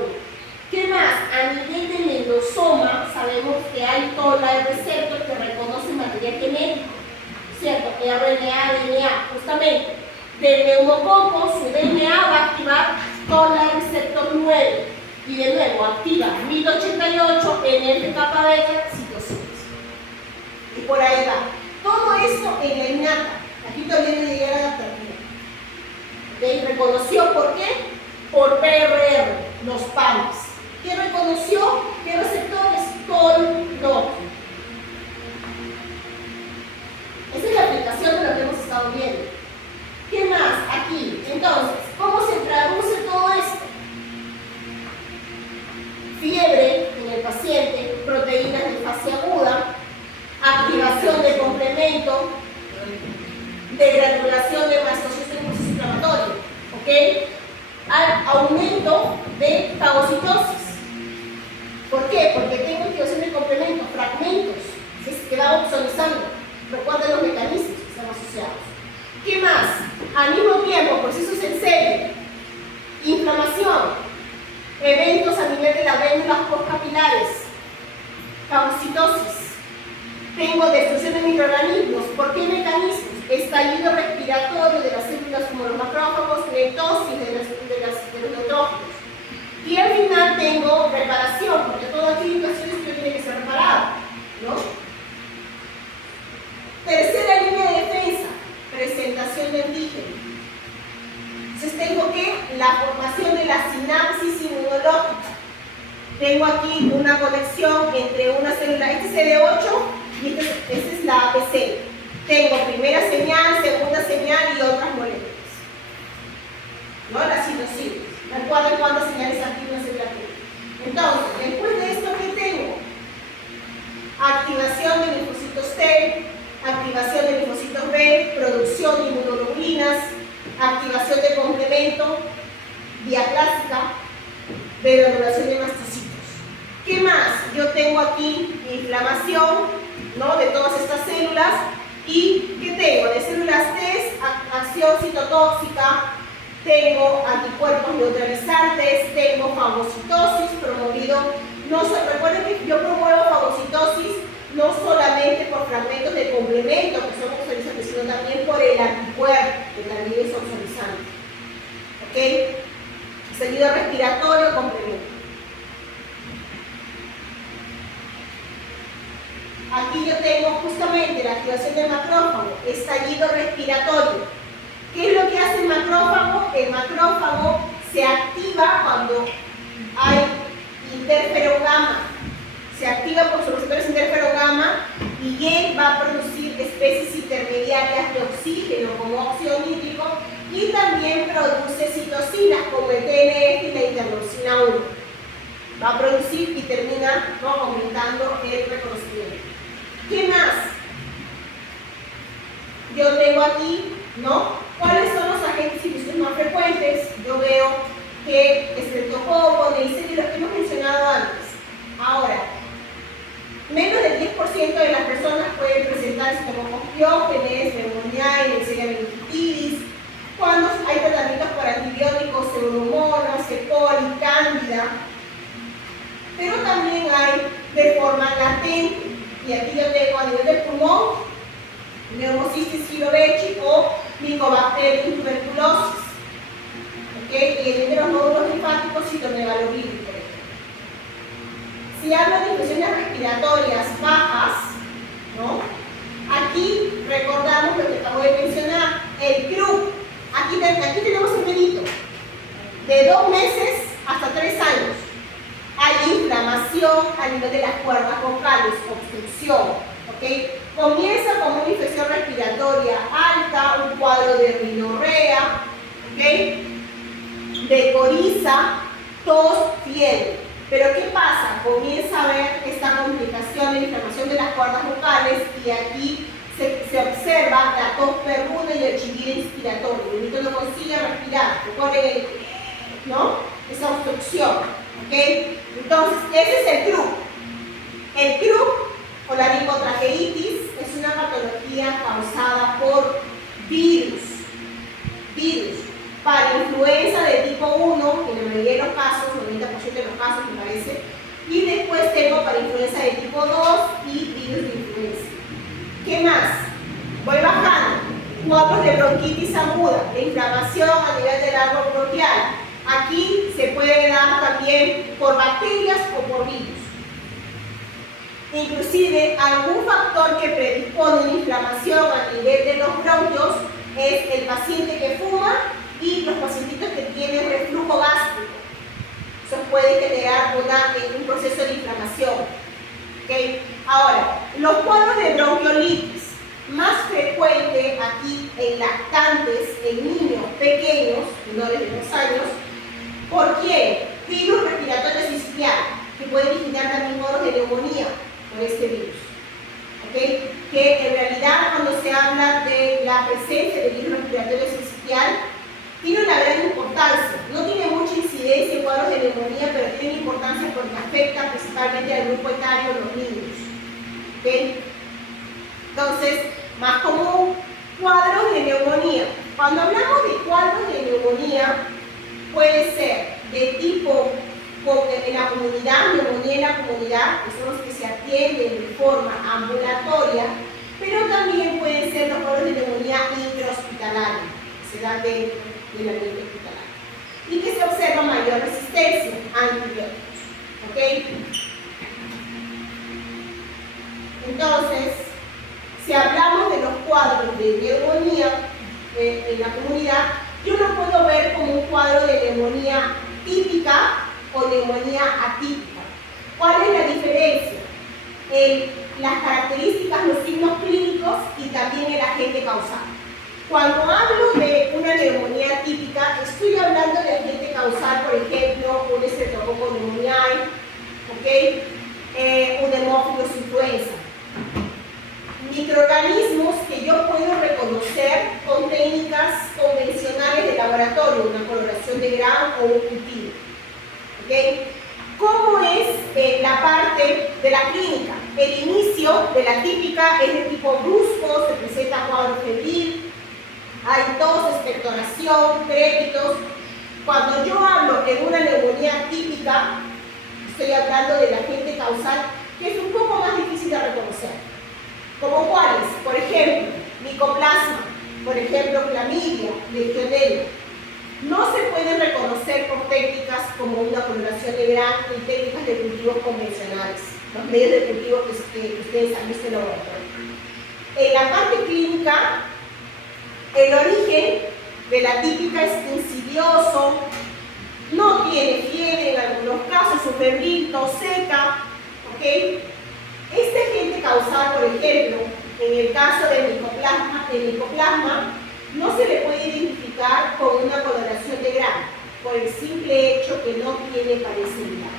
¿Qué más? A nivel del endosoma, sabemos que hay toll-like receptor que reconoce material genético, ¿cierto? RNA, DNA, justamente. Del neumococo, su DNA va a activar toll-like receptor 9. Y de nuevo, activa 1088, NF-κB, citocinas. Y por ahí va. Todo eso en la innata. Aquí todavía no llegué a la adaptativa. ¿Ok? ¿Reconoció por qué? Por PRR, los panes. ¿Qué reconoció? ¿Qué receptores? TOL-NOD. Esa es la aplicación de lo que hemos estado viendo. ¿Qué más? Aquí. Entonces, ¿cómo se traduce todo esto? Fiebre en el paciente, proteínas de fase aguda, activación de complemento, degranulación de mastocitos en proceso inflamatorio, ¿ok? Aumento de fagocitosis. ¿Por qué? Porque tengo activación de complemento, fragmentos, que va opsonizando. Recuerden los mecanismos que están asociados. ¿Qué más? Al mismo tiempo, procesos en serie, inflamación, eventos a nivel de las vénulas postcapilares, fagocitosis. Tengo destrucción de microorganismos. ¿Por qué mecanismos? Estallido respiratorio de las células como los macrófagos, netosis de los neutrófilos. Y al final tengo reparación, porque todo aquello que tiene que ser reparado, ¿no? Tercera línea de defensa, presentación de antígeno. Entonces tengo que la formación de la sinapsis inmunológica. tengo aquí una conexión entre una célula, este es CD8 y esta es la APC. Tengo primera señal, segunda señal y otras moléculas. ¿No? La citosina. Recuerden cuántas señales activa una célula tiene. Entonces, después de esto, ¿qué tengo? Activación de linfocitos T, activación de linfocitos B, producción de inmunoglobulinas, activación de complemento, vía clásica, degranulación de mastocitos. ¿Qué más? Yo tengo aquí inflamación, ¿no?, de todas estas células. ¿Y qué tengo? De células T, acción citotóxica, tengo anticuerpos neutralizantes, tengo fagocitosis promovido. Recuerden que yo promuevo fagocitosis no solamente por fragmentos de complemento que son oxalizantes, sino también por el anticuerpo, que también es oxalizante. ¿Ok? Seguido respiratorio, complemento. Aquí yo tengo justamente la activación del macrófago, estallido respiratorio. ¿Qué es lo que hace el macrófago? El macrófago se activa cuando hay interferón gamma. Se activa por sus receptores interferón gamma y él va a producir especies intermediarias de oxígeno como óxido nítrico y también produce citocinas como el TNF y la interleucina 1. Va a producir y termina, ¿no?, aumentando el reconocimiento. ¿Qué más? Yo tengo aquí, ¿no?, ¿cuáles son los agentes infecciosos más frecuentes? Yo veo que estreptococo, Neisseria, los que hemos mencionado antes. Ahora, menos del 10% de las personas pueden presentar estreptococcus, neumonía y Neisseria meningitidis. Cuando hay tratamientos por antibióticos, pseudomonas, E. coli, cándida. Pero también hay de forma latente. Y aquí yo tengo a nivel del pulmón, Pneumocystis filovechi o Mycobacterium tuberculosis. ¿Okay? Y el de los nódulos linfáticos, citomegalovirus, por ejemplo. Si hablo de infecciones respiratorias bajas, ¿no?, aquí recordamos lo que acabo de mencionar, el CRUP. Aquí tenemos un medito de 2 meses hasta 3 años. Hay inflamación a nivel de las cuerdas vocales, obstrucción. ¿Okay? Comienza como una infección respiratoria alta, un cuadro de rinorrea, ¿okay?, de coriza, tos, fiebre. Pero ¿qué pasa? Comienza a haber esta complicación de inflamación de las cuerdas vocales y aquí se observa la tos perruda y el chillido inspiratorio. El niño no consigue respirar, recuerden, ¿no?, esa obstrucción. ¿Okay? Entonces, ese es el CRUP. El CRUP o la ricotracheitis es una patología causada por virus. Para influenza de tipo 1, en la mayoría de los casos, 90% de los casos me parece, y después tengo para influenza de tipo 2 y virus de influenza. ¿Qué más? Voy bajando. Cuadros de bronquitis aguda, de inflamación a nivel del árbol bronquial. Aquí se puede dar también por bacterias o por virus. Inclusive, algún factor que predispone una inflamación a nivel de los bronquios es el paciente que fuma y los pacientitos que tienen reflujo gástrico. Eso puede generar un proceso de inflamación. ¿Okay? Ahora, los cuadros de bronquiolitis más frecuente aquí en lactantes, en niños pequeños, menores de 2 años. ¿Por quién? Virus respiratorio sincitial, que puede originar también cuadros de neumonía por este virus. ¿Okay? Que en realidad, cuando se habla de la presencia de virus respiratorio sincitial, tiene una gran importancia. No tiene mucha incidencia en cuadros de neumonía, pero tiene importancia porque afecta principalmente al grupo etario de los niños. ¿Okay? Entonces, más común, cuadros de neumonía. Cuando hablamos de cuadros de neumonía, puede ser de tipo en la comunidad, neumonía en la comunidad, que son los que se atienden de forma ambulatoria, pero también pueden ser los cuadros de neumonía intrahospitalaria, que se dan dentro del ambiente hospitalario, y que se observa mayor resistencia a antibióticos. ¿Okay? Entonces, si hablamos de los cuadros de neumonía en la comunidad, yo lo puedo ver como un cuadro de neumonía típica o neumonía atípica. ¿Cuál es la diferencia? Las características, los signos clínicos y también el agente causal. Cuando hablo de una neumonía típica, estoy hablando de agente causal, por ejemplo, un Streptococcus pneumoniae, ¿okay? Un Haemophilus influenza. Microorganismos que yo puedo reconocer con técnicas convencionales de laboratorio, una coloración de Gram o un cultivo. ¿Okay? ¿Cómo es la parte de la clínica? El inicio de la típica es de tipo brusco, se presenta cuadro febril, hay tos, expectoración, crépitos. Cuando yo hablo de una neumonía típica, estoy hablando del agente causal, que es un poco más difícil de reconocer. ¿Como cuáles? Por ejemplo, micoplasma, por ejemplo, clamidia, legionela. No se pueden reconocer por técnicas como una coloración de Gram y técnicas de cultivos convencionales, los medios de cultivo que ustedes han visto en el laboratorio. En la parte clínica, el origen de la típica es insidioso, no tiene fiebre en algunos casos, su febril, tos seca, ¿ok? Este agente causal, por ejemplo, en el caso del micoplasma, no se le puede identificar con una coloración de Gram, por el simple hecho que no tiene parecibilidad.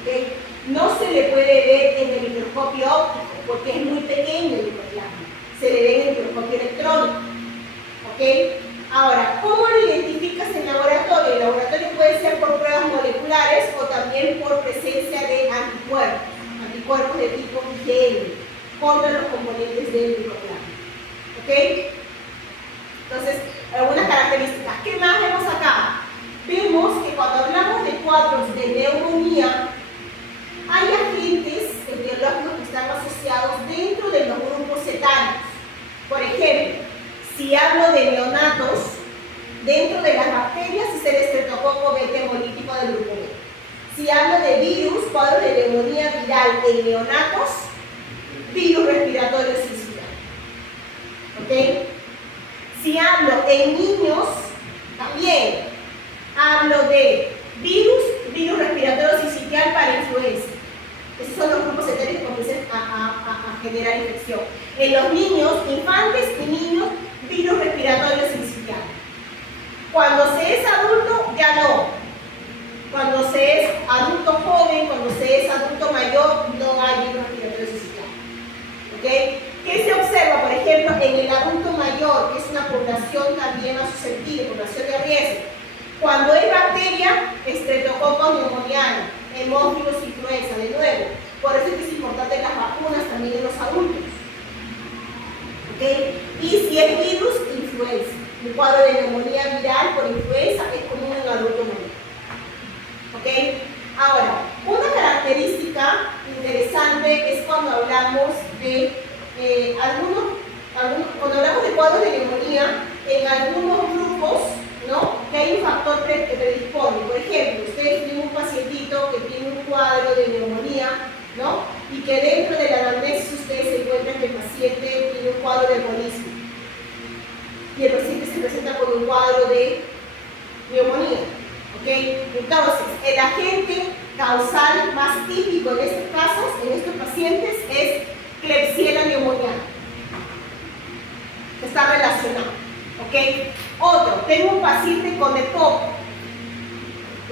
¿Okay? No se le puede ver en el microscopio óptico, porque es muy pequeño el micoplasma. Se le ve en el microscopio electrónico. ¿Okay? Ahora, ¿cómo lo identificas en laboratorio? El laboratorio puede ser por pruebas moleculares o también por presencia de anticuerpos de tipo IgM contra los componentes del micoplasma. ¿Ok? Entonces, algunas características. ¿Qué más vemos acá? Vemos que cuando hablamos de cuadros de neumonía, hay agentes etiológicos que están asociados dentro de los grupos etarios. Por ejemplo, si hablo de neonatos, dentro de las bacterias es el estreptococo beta hemolítico del grupo B. Si hablo de virus, cuadros de neumonía viral en neonatos, virus respiratorio sincitial. ¿Ok? Si hablo en niños, también hablo de virus respiratorio sincitial para influenza. Esos son los grupos etarios que comienzan a generar infección. En los niños, infantes y niños, virus respiratorio sincitial. Cuando se es adulto, ya no. Cuando se es adulto joven, cuando se es adulto mayor, no hay virus respiratorio sincitial. ¿Okay? ¿Qué se observa, por ejemplo, en el adulto mayor, que es una población también más susceptible, población de riesgo? Cuando hay bacteria, Streptococcus pneumoniae, Haemophilus influenza, de nuevo. Por eso es que es importante las vacunas también en los adultos. ¿Okay? Y si es virus, influenza. Un cuadro de neumonía viral por influenza es común en adulto mayor. ¿Okay? Ahora, una característica interesante es cuando hablamos de cuando hablamos de cuadros de neumonía, en algunos grupos, ¿no? Que hay un factor que predispone. Por ejemplo, ustedes tienen un pacientito que tiene un cuadro de neumonía, ¿no? Y que dentro de la anamnesis ustedes encuentran que el paciente tiene un cuadro de alcoholismo. Y el paciente se presenta con un cuadro de neumonía. ¿Okay? Entonces, el agente causal más típico en estos casos, en estos pacientes, es Klebsiella pneumoniae. Está relacionado. ¿Okay? Otro, tengo un paciente con EPOC,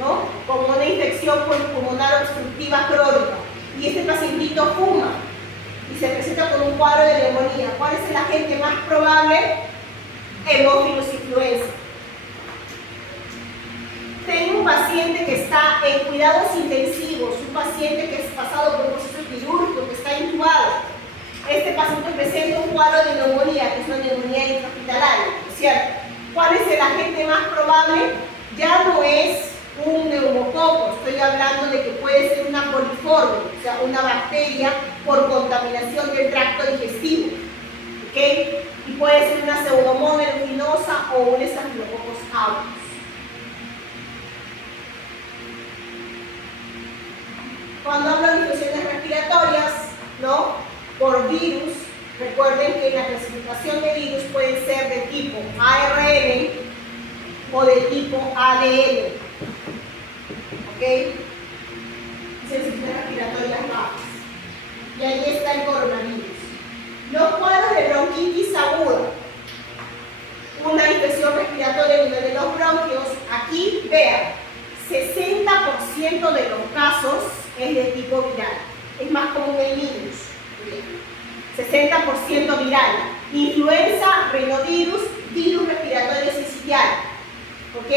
¿no? Con una infección pulmonar obstructiva crónica. Y este pacientito fuma y se presenta con un cuadro de neumonía. ¿Cuál es el agente más probable? Haemophilus influenza. Tengo un paciente que está en cuidados intensivos, un paciente que es pasado por un proceso quirúrgico, que está intubado. Este paciente presenta un cuadro de neumonía, que es una neumonía intrahospitalaria, ¿cierto? ¿Cuál es el agente más probable? Ya no es un neumococo, estoy hablando de que puede ser una coliforme, o sea, una bacteria por contaminación del tracto digestivo, ¿ok? Y puede ser una pseudomonas aeruginosa o un Staphylococcus aureus. Cuando hablo de infecciones respiratorias, ¿no? Por virus, recuerden que la clasificación de virus puede ser de tipo ARN o de tipo ADN. ¿Ok? funciones respiratorias bajas. Y ahí está el coronavirus. Los cuadros de bronquitis aguda, una infección respiratoria a nivel de los bronquios, aquí vean, 60% de los casos es de tipo viral. Es más común en niños. 60% viral. Influenza, rinovirus, virus respiratorio sincitial. ¿Ok?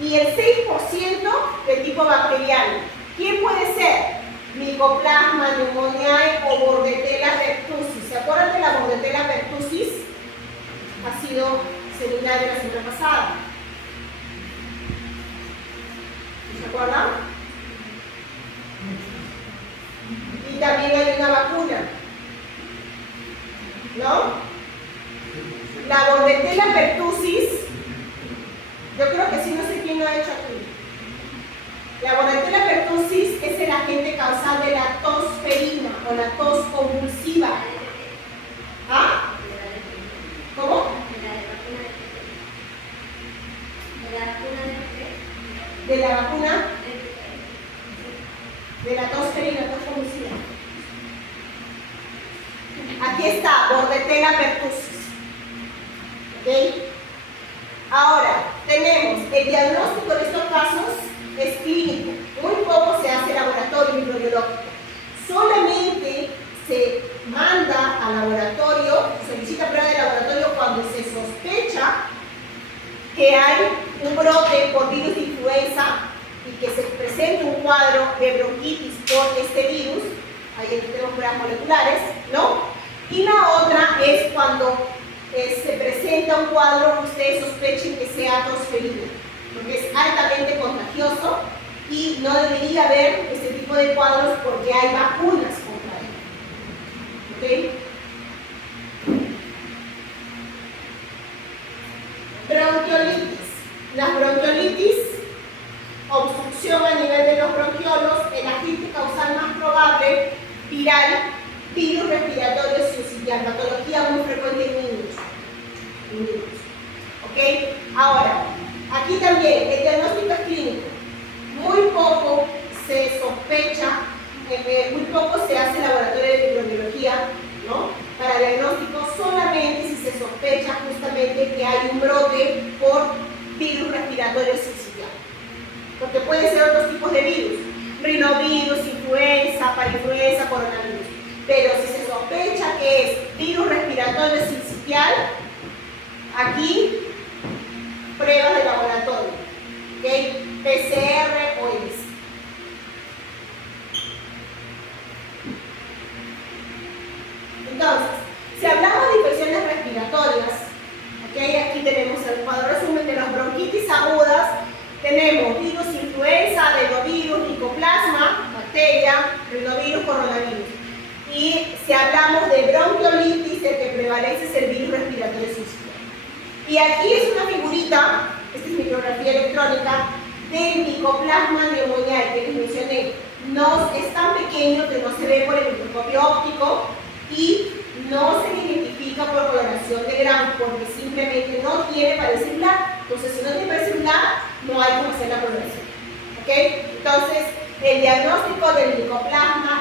Y el 6% de tipo bacteriano. ¿Quién puede ser? Mycoplasma, pneumoniae o Bordetella pertussis. ¿Se acuerdan de la Bordetella pertussis? Ha sido seminario la semana pasada. ¿Se acuerdan? Y también hay una vacuna, ¿no? La Bordetella pertussis, yo creo que sí, no sé quién lo ha hecho aquí. La Bordetella pertussis es el agente causal de la tos ferina o la tos convulsiva. ¿Ah? ¿Cómo? De la vacuna de la tos ferina, tos convulsiva. Aquí está, Bordetella pertussis. ¿Ok? Ahora, tenemos el diagnóstico de estos casos es clínico. Muy poco se hace laboratorio microbiológico. Solamente se manda al laboratorio, solicita prueba de laboratorio cuando se sospecha que hay un brote por virus de influenza y que se presenta un cuadro de bronquitis por este virus. Ahí tenemos pruebas moleculares, ¿no? Y la otra es cuando se presenta un cuadro que ustedes sospechen que sea tos ferina, porque es altamente contagioso y no debería haber este tipo de cuadros porque hay vacunas contra él. ¿Ok? Bronquiolitis. Las bronquiolitis, obstrucción a nivel de los bronquiolos, el agente causal más probable, viral, virus respiratorio sincitial, patología muy frecuente en niños. ¿Ok? Ahora, aquí también el diagnóstico es clínico. Muy poco se sospecha, muy poco se hace laboratorio de microbiología, ¿no? Para diagnóstico solamente si se sospecha justamente que hay un brote por virus respiratorio sincitial. Porque pueden ser otros tipos de virus, rinovirus, influenza, parainfluenza, coronavirus. Pero si se sospecha que es virus respiratorio sincitial, aquí pruebas de laboratorio, ¿ok? PCR o IMS. Entonces, si hablamos de infecciones respiratorias, ¿ok? Aquí tenemos el cuadro resumen de las bronquitis agudas. Tenemos virus influenza, adenovirus, mycoplasma, bacteria, rinovirus, coronavirus. Y si hablamos de bronquiolitis, el que prevalece es el virus respiratorio sincitial. Y aquí es una figurita, esta es micrografía electrónica, del Mycoplasma pneumoniae que les mencioné. No, es tan pequeño que no se ve por el microscopio óptico y no se identifica por coloración de Gram porque simplemente no tiene pared celular. Entonces, si no tiene pared celular, no hay cómo hacer la coloración. ¿Ok? Entonces, el diagnóstico del Mycoplasma